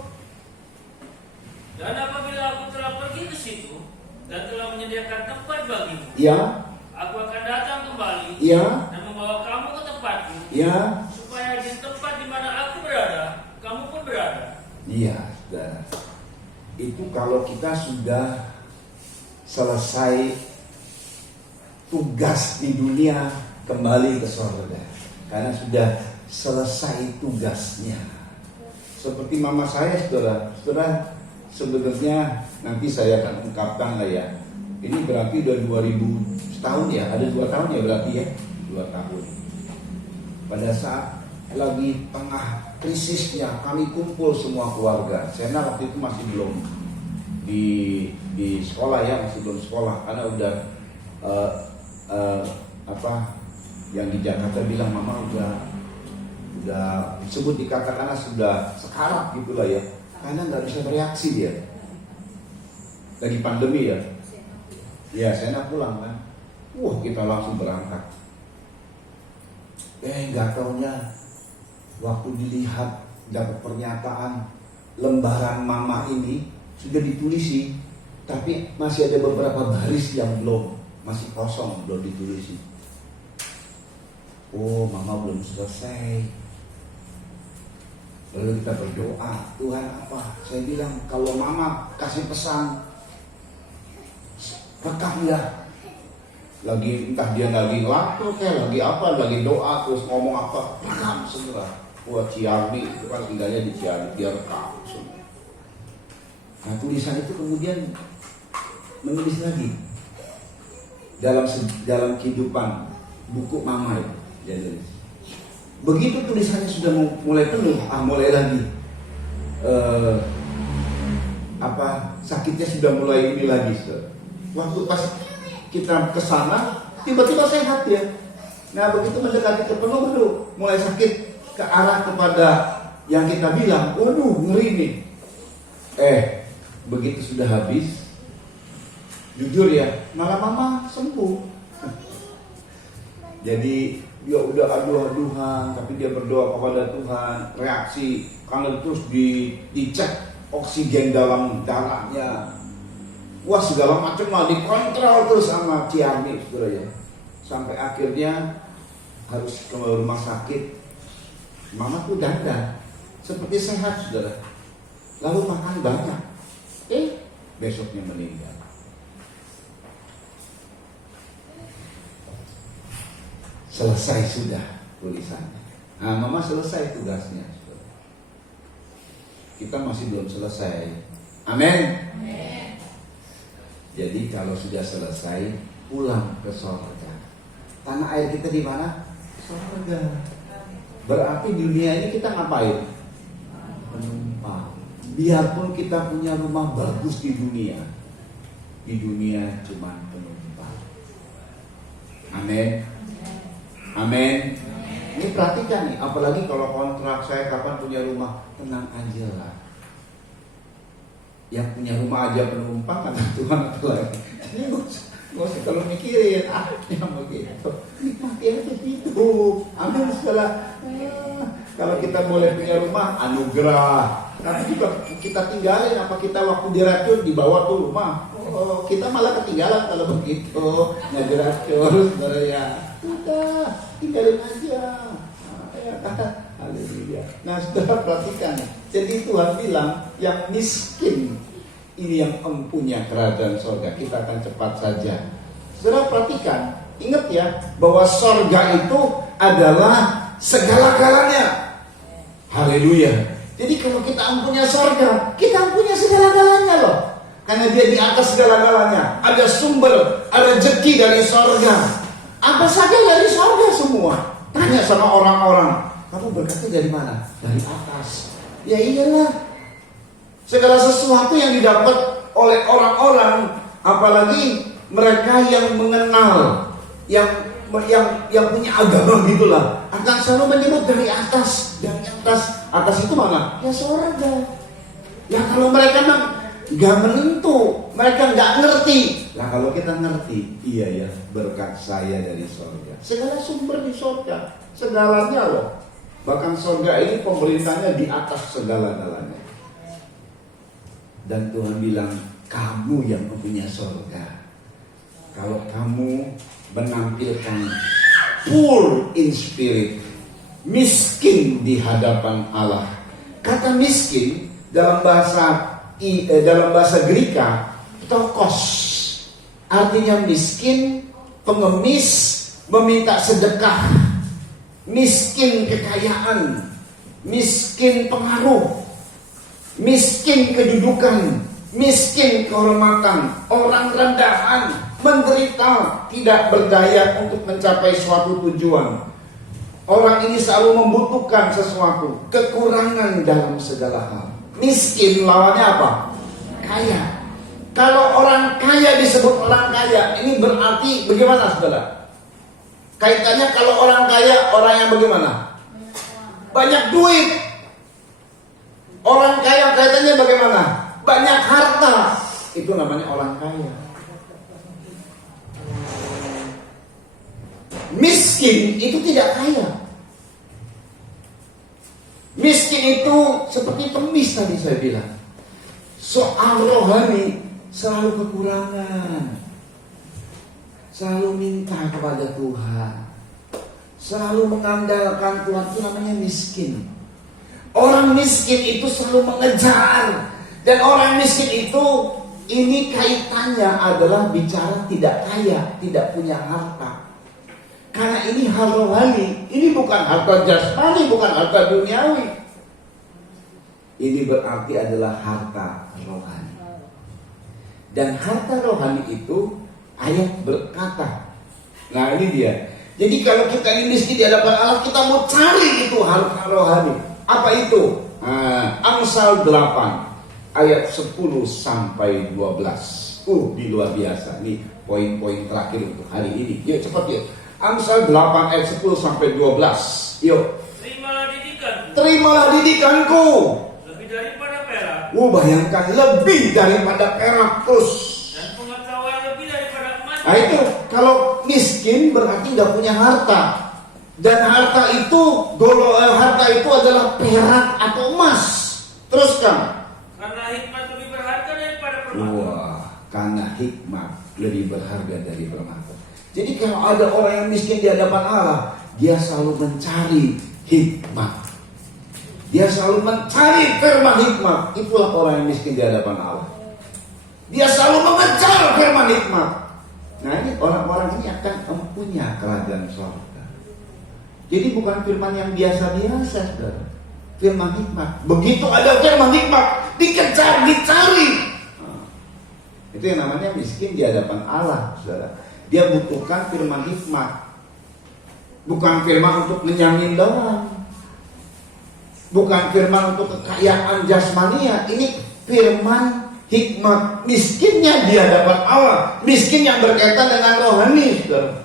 Dan apabila aku telah pergi ke situ dan telah menyediakan tempat bagimu, Ya, aku akan datang kembali ya, dan membawa kamu ke tempatku, ya, supaya di tempat di mana aku berada, kamu pun berada. iya, saudara. Itu kalau kita sudah selesai tugas di dunia, kembali ke surga. Karena sudah selesai tugasnya. Seperti mama saya, saudara. Saudara, sebenarnya nanti saya akan ungkapkan lah ya. Ini berarti udah 2000 tahun ya. Ada 2 tahun ya berarti ya. 2 tahun. Pada saat lagi tengah krisisnya, kami kumpul semua keluarga. Sena waktu itu masih belum di sekolah ya, masih belum sekolah karena udah yang di Jakarta bilang mama udah disebut dikatakanlah sudah sekarat gitulah ya, karena nggak bisa bereaksi dia lagi pandemi ya. Ya Sena pulang kan, wah kita langsung berangkat. Nggak taunya waktu dilihat dapat pernyataan lembaran mama ini sudah ditulisi, tapi masih ada beberapa baris yang belum, masih kosong, belum ditulisi. Oh, mama belum selesai. Lalu kita berdoa, Tuhan apa? Saya bilang kalau mama kasih pesan, rekam ya. Lagi entah dia lagi lapar kayak lagi apa, lagi doa terus ngomong apa, rekam semua. Wah, Ciardi itu kan tinggalnya di Ciardi, dia rekam semua. Nah, tulisan itu kemudian menulis lagi dalam kehidupan buku mama itu. Ya, begitu tulisannya sudah mulai penuh, mulai lagi sakitnya sudah mulai ini lagi. Waktu pas kita kesana tiba-tiba sehat ya. Nah begitu mendekati ke penuh baru mulai sakit ke arah kepada yang kita bilang, waduh ngeri nih. Begitu sudah habis, jujur ya, malah mama sembuh. Jadi dia udah aduh-aduhan, tapi dia berdoa kepada Tuhan, reaksi karena terus dicek oksigen dalam darahnya. Wah segala macam lah dikontrol terus sama Ciarni, saudara ya. Sampai akhirnya harus ke rumah sakit. Mama tuh dandan seperti sehat, saudara. Lalu makan banyak. Besoknya meninggal. Selesai sudah tulisannya. Nah, mama selesai tugasnya. Kita masih belum selesai. Amin. Jadi kalau sudah selesai, pulang ke surga. Tanah air kita di mana? Surga. Berarti di dunia ini kita ngapain? Menumpang. Biarpun kita punya rumah bagus di dunia cuma penumpang. Amin. Amin. Ini perhatikan nih, apalagi kalau kontrak saya kapan punya rumah, tenang aja lah. Yang punya rumah aja penumpang kan Tuhan apalagi. Ini nggak usah kalau mikirin, yang begitu. Nikmati aja hidup. Amin segala. Kalau kita boleh punya rumah, anugerah. Tapi juga kita tinggalin apa kita waktu diracun dibawa tuh rumah. Oh, kita malah ketinggalan kalau begitu. Nggak diracun, saudara. Udah, tinggalin aja. Ya kan? Haleluya. Nah, saudara perhatikan. Jadi Tuhan bilang, yang miskin ini yang empunya kerajaan sorga. Kita akan cepat saja. Saudara perhatikan, ingat ya bahwa sorga itu adalah segala-galanya. Haleluya. Jadi kalau kita empunya sorga, kita empunya segala-galanya loh. Karena dia di atas segala-galanya. Ada sumber, ada rezeki dari sorga. Apa saja dari sorga semua. Tanya sama orang-orang, kamu berkatnya dari mana? Dari atas. Ya iyalah. Segala sesuatu yang didapat oleh orang-orang, apalagi mereka yang mengenal, yang punya agama gitulah, akan selalu menyebut dari atas. Dari atas. Atas itu mana? Ya surga. Ya kalau mereka nggak menentu, mereka nggak ngerti. Nah kalau kita ngerti, iya ya berkat saya dari surga. Segala sumber di surga, segalanya loh. Bahkan surga ini pemerintahnya di atas segala-galanya. Dan Tuhan bilang, kamu yang mempunyai surga. Kalau kamu menampilkan poor in spirit, miskin di hadapan Allah. Kata miskin dalam bahasa Greka, tokos, artinya miskin, pengemis, meminta sedekah, miskin kekayaan, miskin pengaruh, miskin kedudukan, miskin kehormatan, orang rendahan, menderita, tidak berdaya untuk mencapai suatu tujuan. Orang ini selalu membutuhkan sesuatu, kekurangan dalam segala hal. Miskin lawannya apa? Kaya. Kalau orang kaya disebut orang kaya, ini berarti bagaimana saudara? Kaitannya kalau orang kaya, orang yang bagaimana? Banyak duit. Orang kaya kaitannya bagaimana? Banyak harta. Itu namanya orang kaya. Miskin itu tidak kaya. Miskin itu seperti pengemis tadi saya bilang. Soal rohani selalu kekurangan. Selalu minta kepada Tuhan. Selalu mengandalkan Tuhan, itu namanya miskin. Orang miskin itu selalu mengejar. Dan orang miskin itu, ini kaitannya adalah bicara tidak kaya, tidak punya harta. Karena ini hal rohani, ini bukan harta jasmani, bukan harta duniawi. Ini berarti adalah harta rohani. Dan harta rohani itu ayat berkata. Nah ini dia. Jadi kalau kita ini miskin di hadapan Allah, kita mau cari itu harta rohani. Apa itu? Amsal 8 ayat 10 sampai 12. Di luar biasa. Ini poin-poin terakhir untuk hari ini. Yuk cepat yuk. Amsal 8 ayat 10 sampai 12. Yuk. Terimalah didikanku. Terimalah didikanku. Lebih daripada perak. Bayangkan lebih daripada perak terus. Dan pengetahuan lebih daripada emas. Nah itu kalau miskin berarti tidak punya harta. Dan harta itu adalah perak atau emas. Teruskan. Karena hikmat lebih berharga daripada permata. Karena hikmat lebih berharga dari permata. Jadi kalau ada orang yang miskin di hadapan Allah, dia selalu mencari hikmat. Dia selalu mencari firman hikmat. Itulah orang yang miskin di hadapan Allah. Dia selalu mengejar firman hikmat. Nah ini orang-orang ini akan mempunyai kerajaan surga. Jadi bukan firman yang biasa-biasa, saudara. Firman hikmat. Begitu ada firman hikmat, dikejar, dicari. Itu yang namanya miskin di hadapan Allah, saudara. Dia butuhkan firman hikmat. Bukan firman untuk menjamin doang. Bukan firman untuk kekayaan jasmania. Ini firman hikmat. Miskinnya di hadapan Allah. Miskin yang berkaitan dengan rohani, saudara.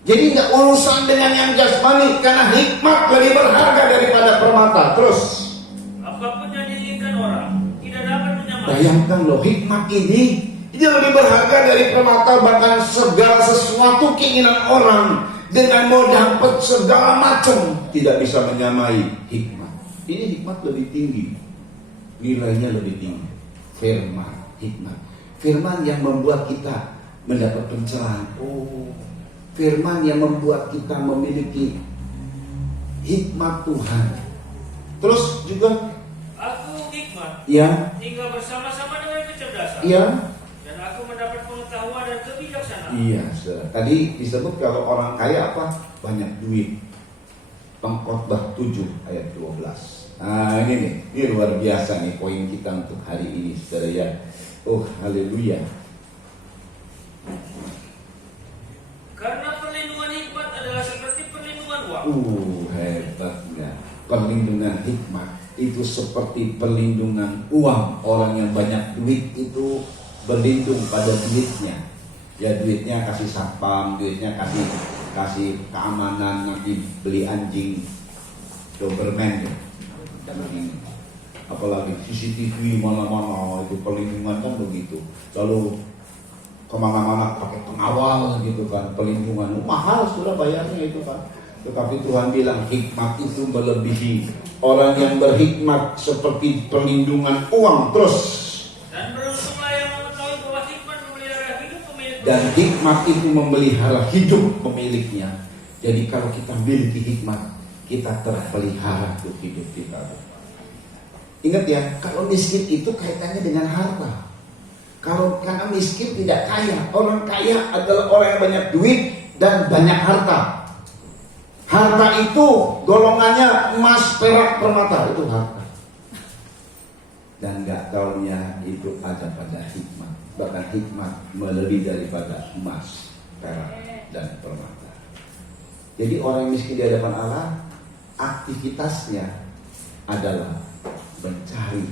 Jadi nggak urusan dengan yang jasmani, karena hikmat lebih berharga daripada permata. Terus, apapun yang diinginkan orang tidak dapat menyamai. bayangkan loh, hikmat ini lebih berharga dari permata. Bahkan segala sesuatu keinginan orang dengan mau dapat segala macam tidak bisa menyamai hikmat. Ini hikmat lebih tinggi, nilainya lebih tinggi. Firman, hikmat, firman yang membuat kita mendapat pencerahan. Firman yang membuat kita memiliki hikmat Tuhan. Terus juga, aku hikmat, ya, tinggal bersama-sama dengan kecerdasan, ya, dan aku mendapat pengetahuan dan kebijaksanaan. iya, saudara. Tadi disebut kalau orang kaya apa? Banyak duit. Pengkhotbah 7 ayat 12. Nah ini nih, ini luar biasa nih poin kita untuk hari ini, saudara ya. Oh, haleluya. Karena perlindungan hikmat adalah seperti perlindungan uang. Hebatnya. Perlindungan hikmat itu seperti perlindungan uang. Orang yang banyak duit itu berlindung pada duitnya. Ya, duitnya kasih satpam, duitnya kasih keamanan, nanti beli anjing Doberman ya. Apalagi CCTV mana-mana, itu perlindungan kan begitu. Lalu kemana-mana pakai pengawal gitu kan, perlindungan mahal sudah bayarnya itu kan. Tetapi Tuhan bilang hikmat itu melebihi. Orang yang berhikmat seperti perlindungan uang. Terus, Dan beruntunglah yang mengetahui bahwa hikmat memelihara hidup pemiliknya. dan hikmat itu memelihara hidup pemiliknya. Jadi kalau kita memiliki hikmat, kita terpelihara tuh hidup kita. Ingat ya, kalau miskin itu kaitannya dengan harta. Kalau karena miskin tidak kaya, orang kaya adalah orang yang banyak duit dan banyak harta. Harta itu golongannya emas, perak, permata, itu harta. Dan nggak taunya itu ada pada hikmat. Bahkan hikmat melebihi daripada emas, perak, dan permata. Jadi orang yang miskin di hadapan Allah, aktivitasnya adalah mencari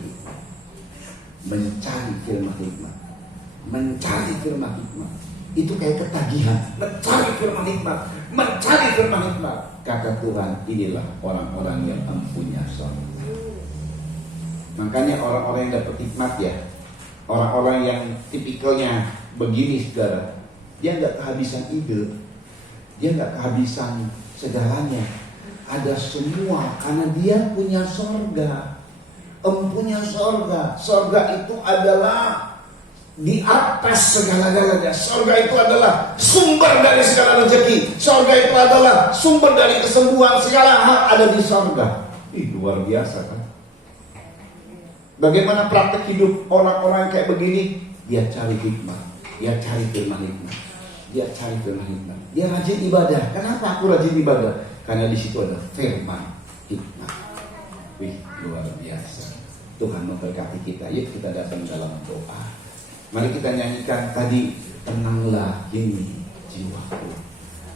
firman hikmat. Mencari firman hikmat itu kayak ketagihan. Mencari firman hikmat, mencari firman hikmat. Kata Tuhan, inilah orang-orang yang empunya sorga. Makanya orang-orang yang dapat hikmat ya, orang-orang yang tipikalnya begini saudara, dia nggak kehabisan ide, dia nggak kehabisan segalanya. Ada semua karena dia punya sorga. Empunya sorga. Sorga itu adalah di atas segala-galanya. Sorga itu adalah sumber dari segala rezeki. Sorga itu adalah sumber dari kesembuhan. Segala hal ada di sorga. Luar biasa kan. Bagaimana praktek hidup orang-orang kayak begini? Dia cari hikmat, dia cari firman hikmat, dia cari firman hikmat. Dia rajin ibadah. Kenapa aku rajin ibadah? Karena di situ ada firman hikmat. Wih, luar biasa. Tuhan memberkati kita. Yuk kita datang dalam doa. Mari kita nyanyikan tadi, tenanglah ini jiwaku.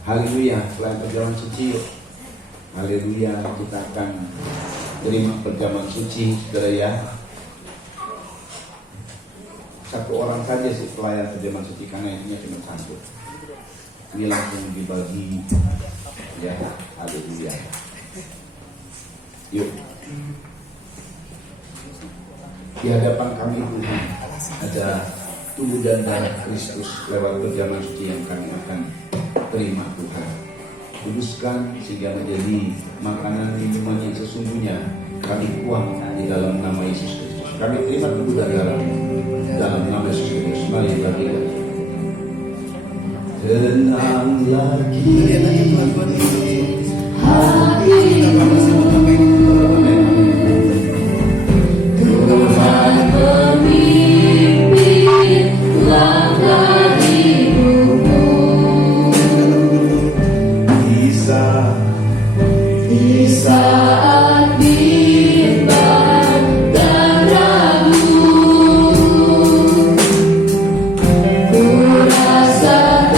Haleluya. Selain perjamuan suci, haleluya, kita akan terima perjamuan suci, saudara ya. Satu orang saja sih pelayan perjamuan suci karena isinya cuma satu. Ini langsung dibagi, ya, haleluya. Yuk. Di hadapan kami Tuhan ada tubuh dan darah Kristus lewat perjamuan suci yang kami akan terima Tuhan. Kuduskan sehingga menjadi makanan minuman yang sesungguhnya kami kuat di dalam nama Yesus Kristus. Kami terima tubuh dan darah dalam nama Yesus Kristus. Mari bagi tenang lagi hatimu. Saat bimbang dan ragu, ku rasakan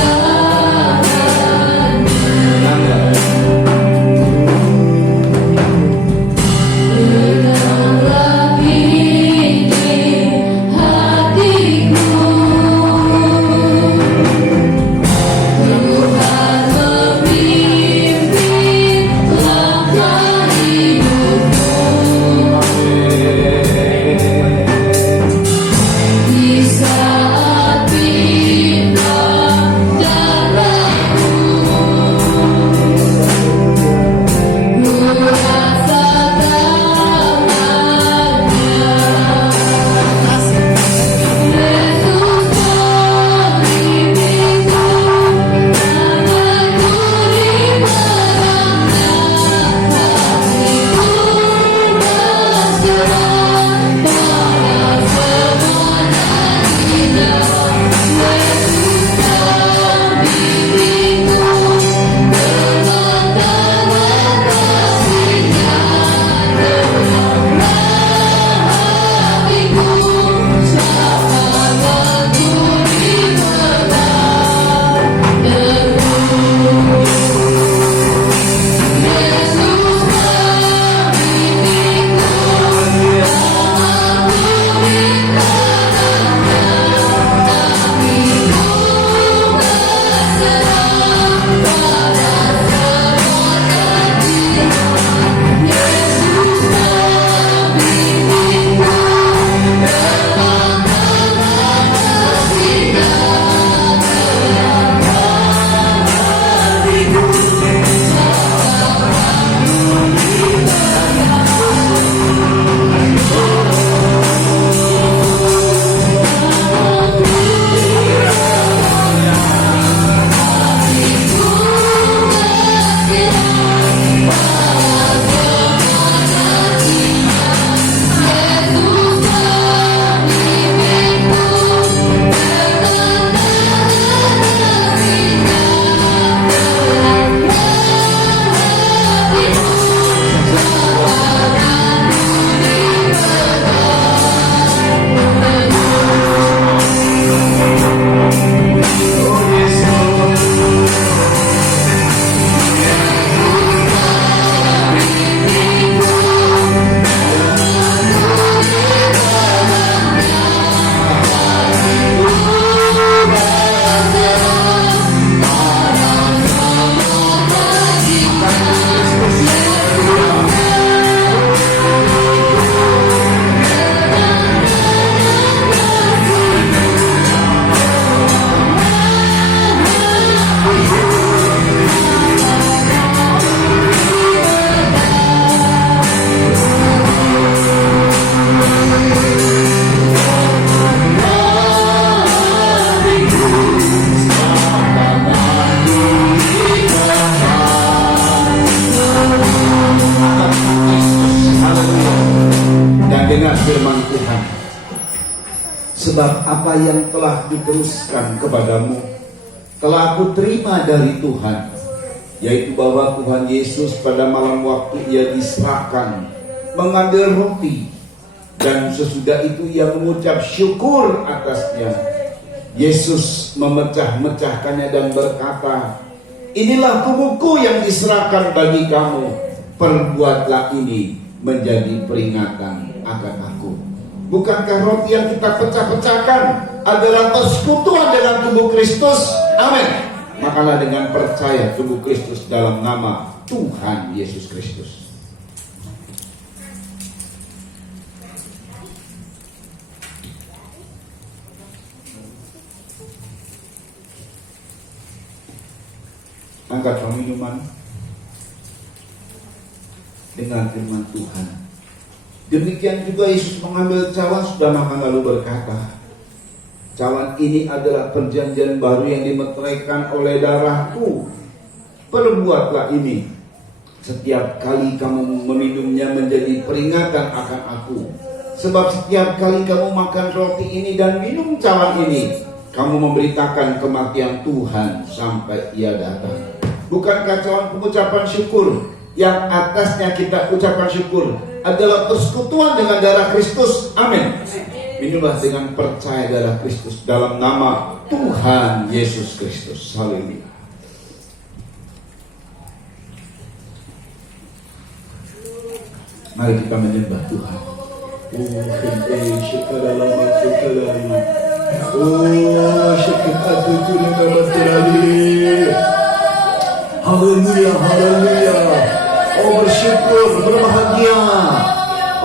Sebab apa yang telah diteruskan kepadamu telah aku terima dari Tuhan, yaitu bahwa Tuhan Yesus pada malam waktu ia diserahkan mengambil roti, dan sesudah itu ia mengucap syukur atasnya. Yesus memecah-mecahkannya dan berkata, "Inilah tubuhku yang diserahkan bagi kamu. Perbuatlah ini menjadi peringatan akan aku." Bukankah roti yang kita pecah-pecahkan adalah persekutuan dengan tubuh Kristus? Amin. Makanlah dengan percaya tubuh Kristus dalam nama Tuhan Yesus Kristus. Angkat minuman dengan firman Tuhan. Demikian juga Yesus mengambil cawan sudah makan lalu berkata, "Cawan ini adalah perjanjian baru yang dimeteraikan oleh darahku. Perbuatlah ini setiap kali kamu meminumnya menjadi peringatan akan aku. Sebab setiap kali kamu makan roti ini dan minum cawan ini, kamu memberitakan kematian Tuhan sampai ia datang." Bukankah cawan pengucapan syukur yang atasnya kita ucapkan syukur adalah persekutuan dengan darah Kristus? Amin. Minumlah dengan percaya darah Kristus dalam nama Tuhan Yesus Kristus. Haleluya. Mari kita menyembah Tuhan. Haleluya, haleluya. Oh, bersyukur, berbahagia.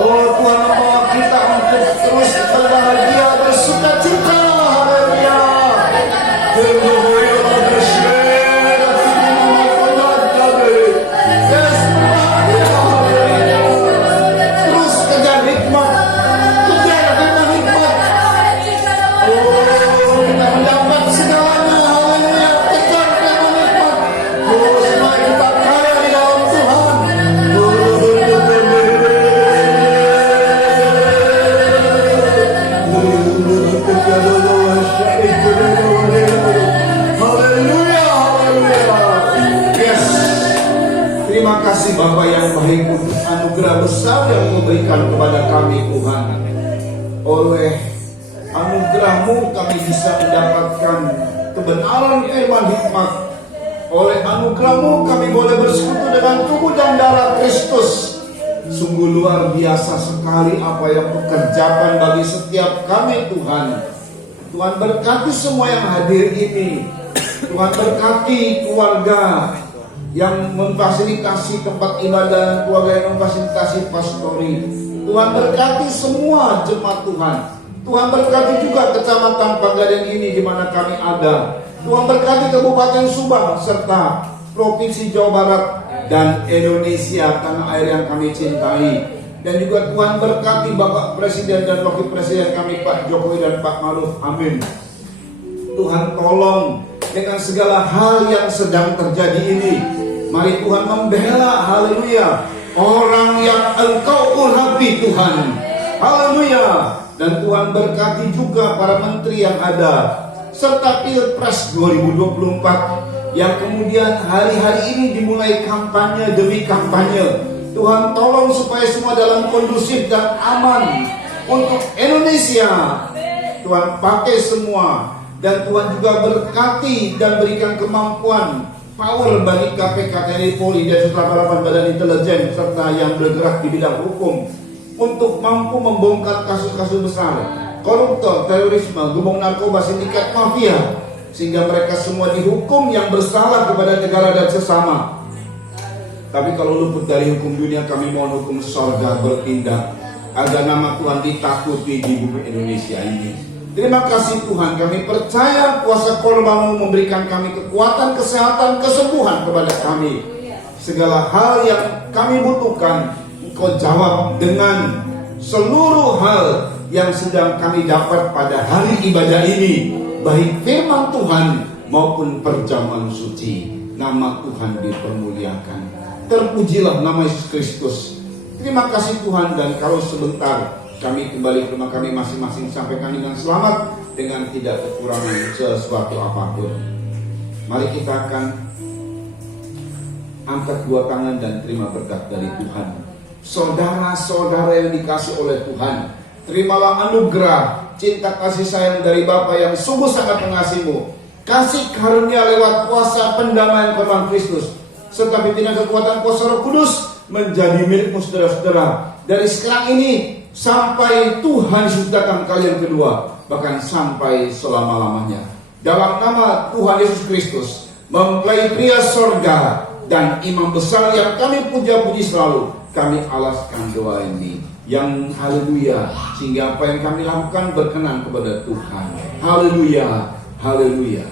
Oh, Tuhan membawa kita untuk terus berbahagia, bersuka cita. Haleluya. Terus kejar hikmat, kejar dengan hikmat. Oh, kita mendapat segalanya. Haleluya, kejar dengan hikmat. Oh, supaya kita kaya di dalam Tuhan. Haleluya, haleluya. Yes. Terima kasih Bapa yang baik untuk anugerah besar yang memberikan kepada kami Tuhan. Oleh anugerah-Mu kami bisa mendapatkan kebenaran iman hikmat. Oleh anugerah-Mu kami boleh bersekutu dengan tubuh dan darah Kristus. Sungguh luar biasa sekali apa yang Kau kerjakan bagi setiap kami Tuhan. Tuhan berkati semua yang hadir ini. Tuhan berkati keluarga yang memfasilitasi tempat ibadah, keluarga yang memfasilitasi pastori. Tuhan berkati semua jemaat Tuhan. Tuhan berkati juga kecamatan Pegadaian ini di mana kami ada. Tuhan berkati Kabupaten Subang serta Provinsi Jawa Barat dan Indonesia, tanah air yang kami cintai. Dan juga Tuhan berkati Bapak Presiden dan Wakil Presiden kami Pak Jokowi dan Pak Maruf. Amin. Tuhan tolong dengan segala hal yang sedang terjadi ini. Mari Tuhan membela, haleluya, orang yang Engkau urapi Tuhan. Haleluya. Dan Tuhan berkati juga para menteri yang ada, serta Pilpres 2024 yang kemudian hari-hari ini dimulai kampanye demi kampanye. Tuhan tolong supaya semua dalam kondusif dan aman untuk Indonesia. Tuhan pakai semua. Dan Tuhan juga berkati dan berikan kemampuan, power bagi KPK, TNI, Polri dan 188 badan intelijen serta yang bergerak di bidang hukum untuk mampu membongkar kasus-kasus besar, koruptor, terorisme, gembong narkoba, sindikat mafia, sehingga mereka semua dihukum yang bersalah kepada negara dan sesama. Tapi kalau luput dari hukum dunia, kami mohon hukum sorga bertindak agar nama Tuhan ditakuti di bumi Indonesia ini. Terima kasih Tuhan, kami percaya kuasa korban memberikan kami kekuatan, kesehatan, kesembuhan kepada kami. Segala hal yang kami butuhkan, Engkau jawab dengan seluruh hal yang sedang kami dapat pada hari ibadah ini, baik firman Tuhan maupun perjamuan suci. Nama Tuhan dipermuliakan. Terpujilah nama Yesus Kristus. Terima kasih Tuhan, dan kalau sebentar kami kembali ke rumah kami masing-masing sampai kami dengan selamat dengan tidak kekurangan sesuatu apapun. Mari kita akan angkat dua tangan dan terima berkat dari Tuhan. Saudara-saudara yang dikasih oleh Tuhan, terimalah anugerah cinta kasih sayang dari Bapa yang sungguh sangat mengasihimu, kasih karunia lewat kuasa pendamaian korban Kristus, serta pimpinan kekuatan kuasa Roh Kudus menjadi milikmu saudara-saudara dari sekarang ini sampai Tuhan Yesus datang kali yang kedua, bahkan sampai selama-lamanya. Dalam nama Tuhan Yesus Kristus, mempelai pria sorga dan imam besar yang kami puja-puji selalu, kami alaskan doa ini yang haleluya, sehingga apa yang kami lakukan berkenan kepada Tuhan. Haleluya, haleluya.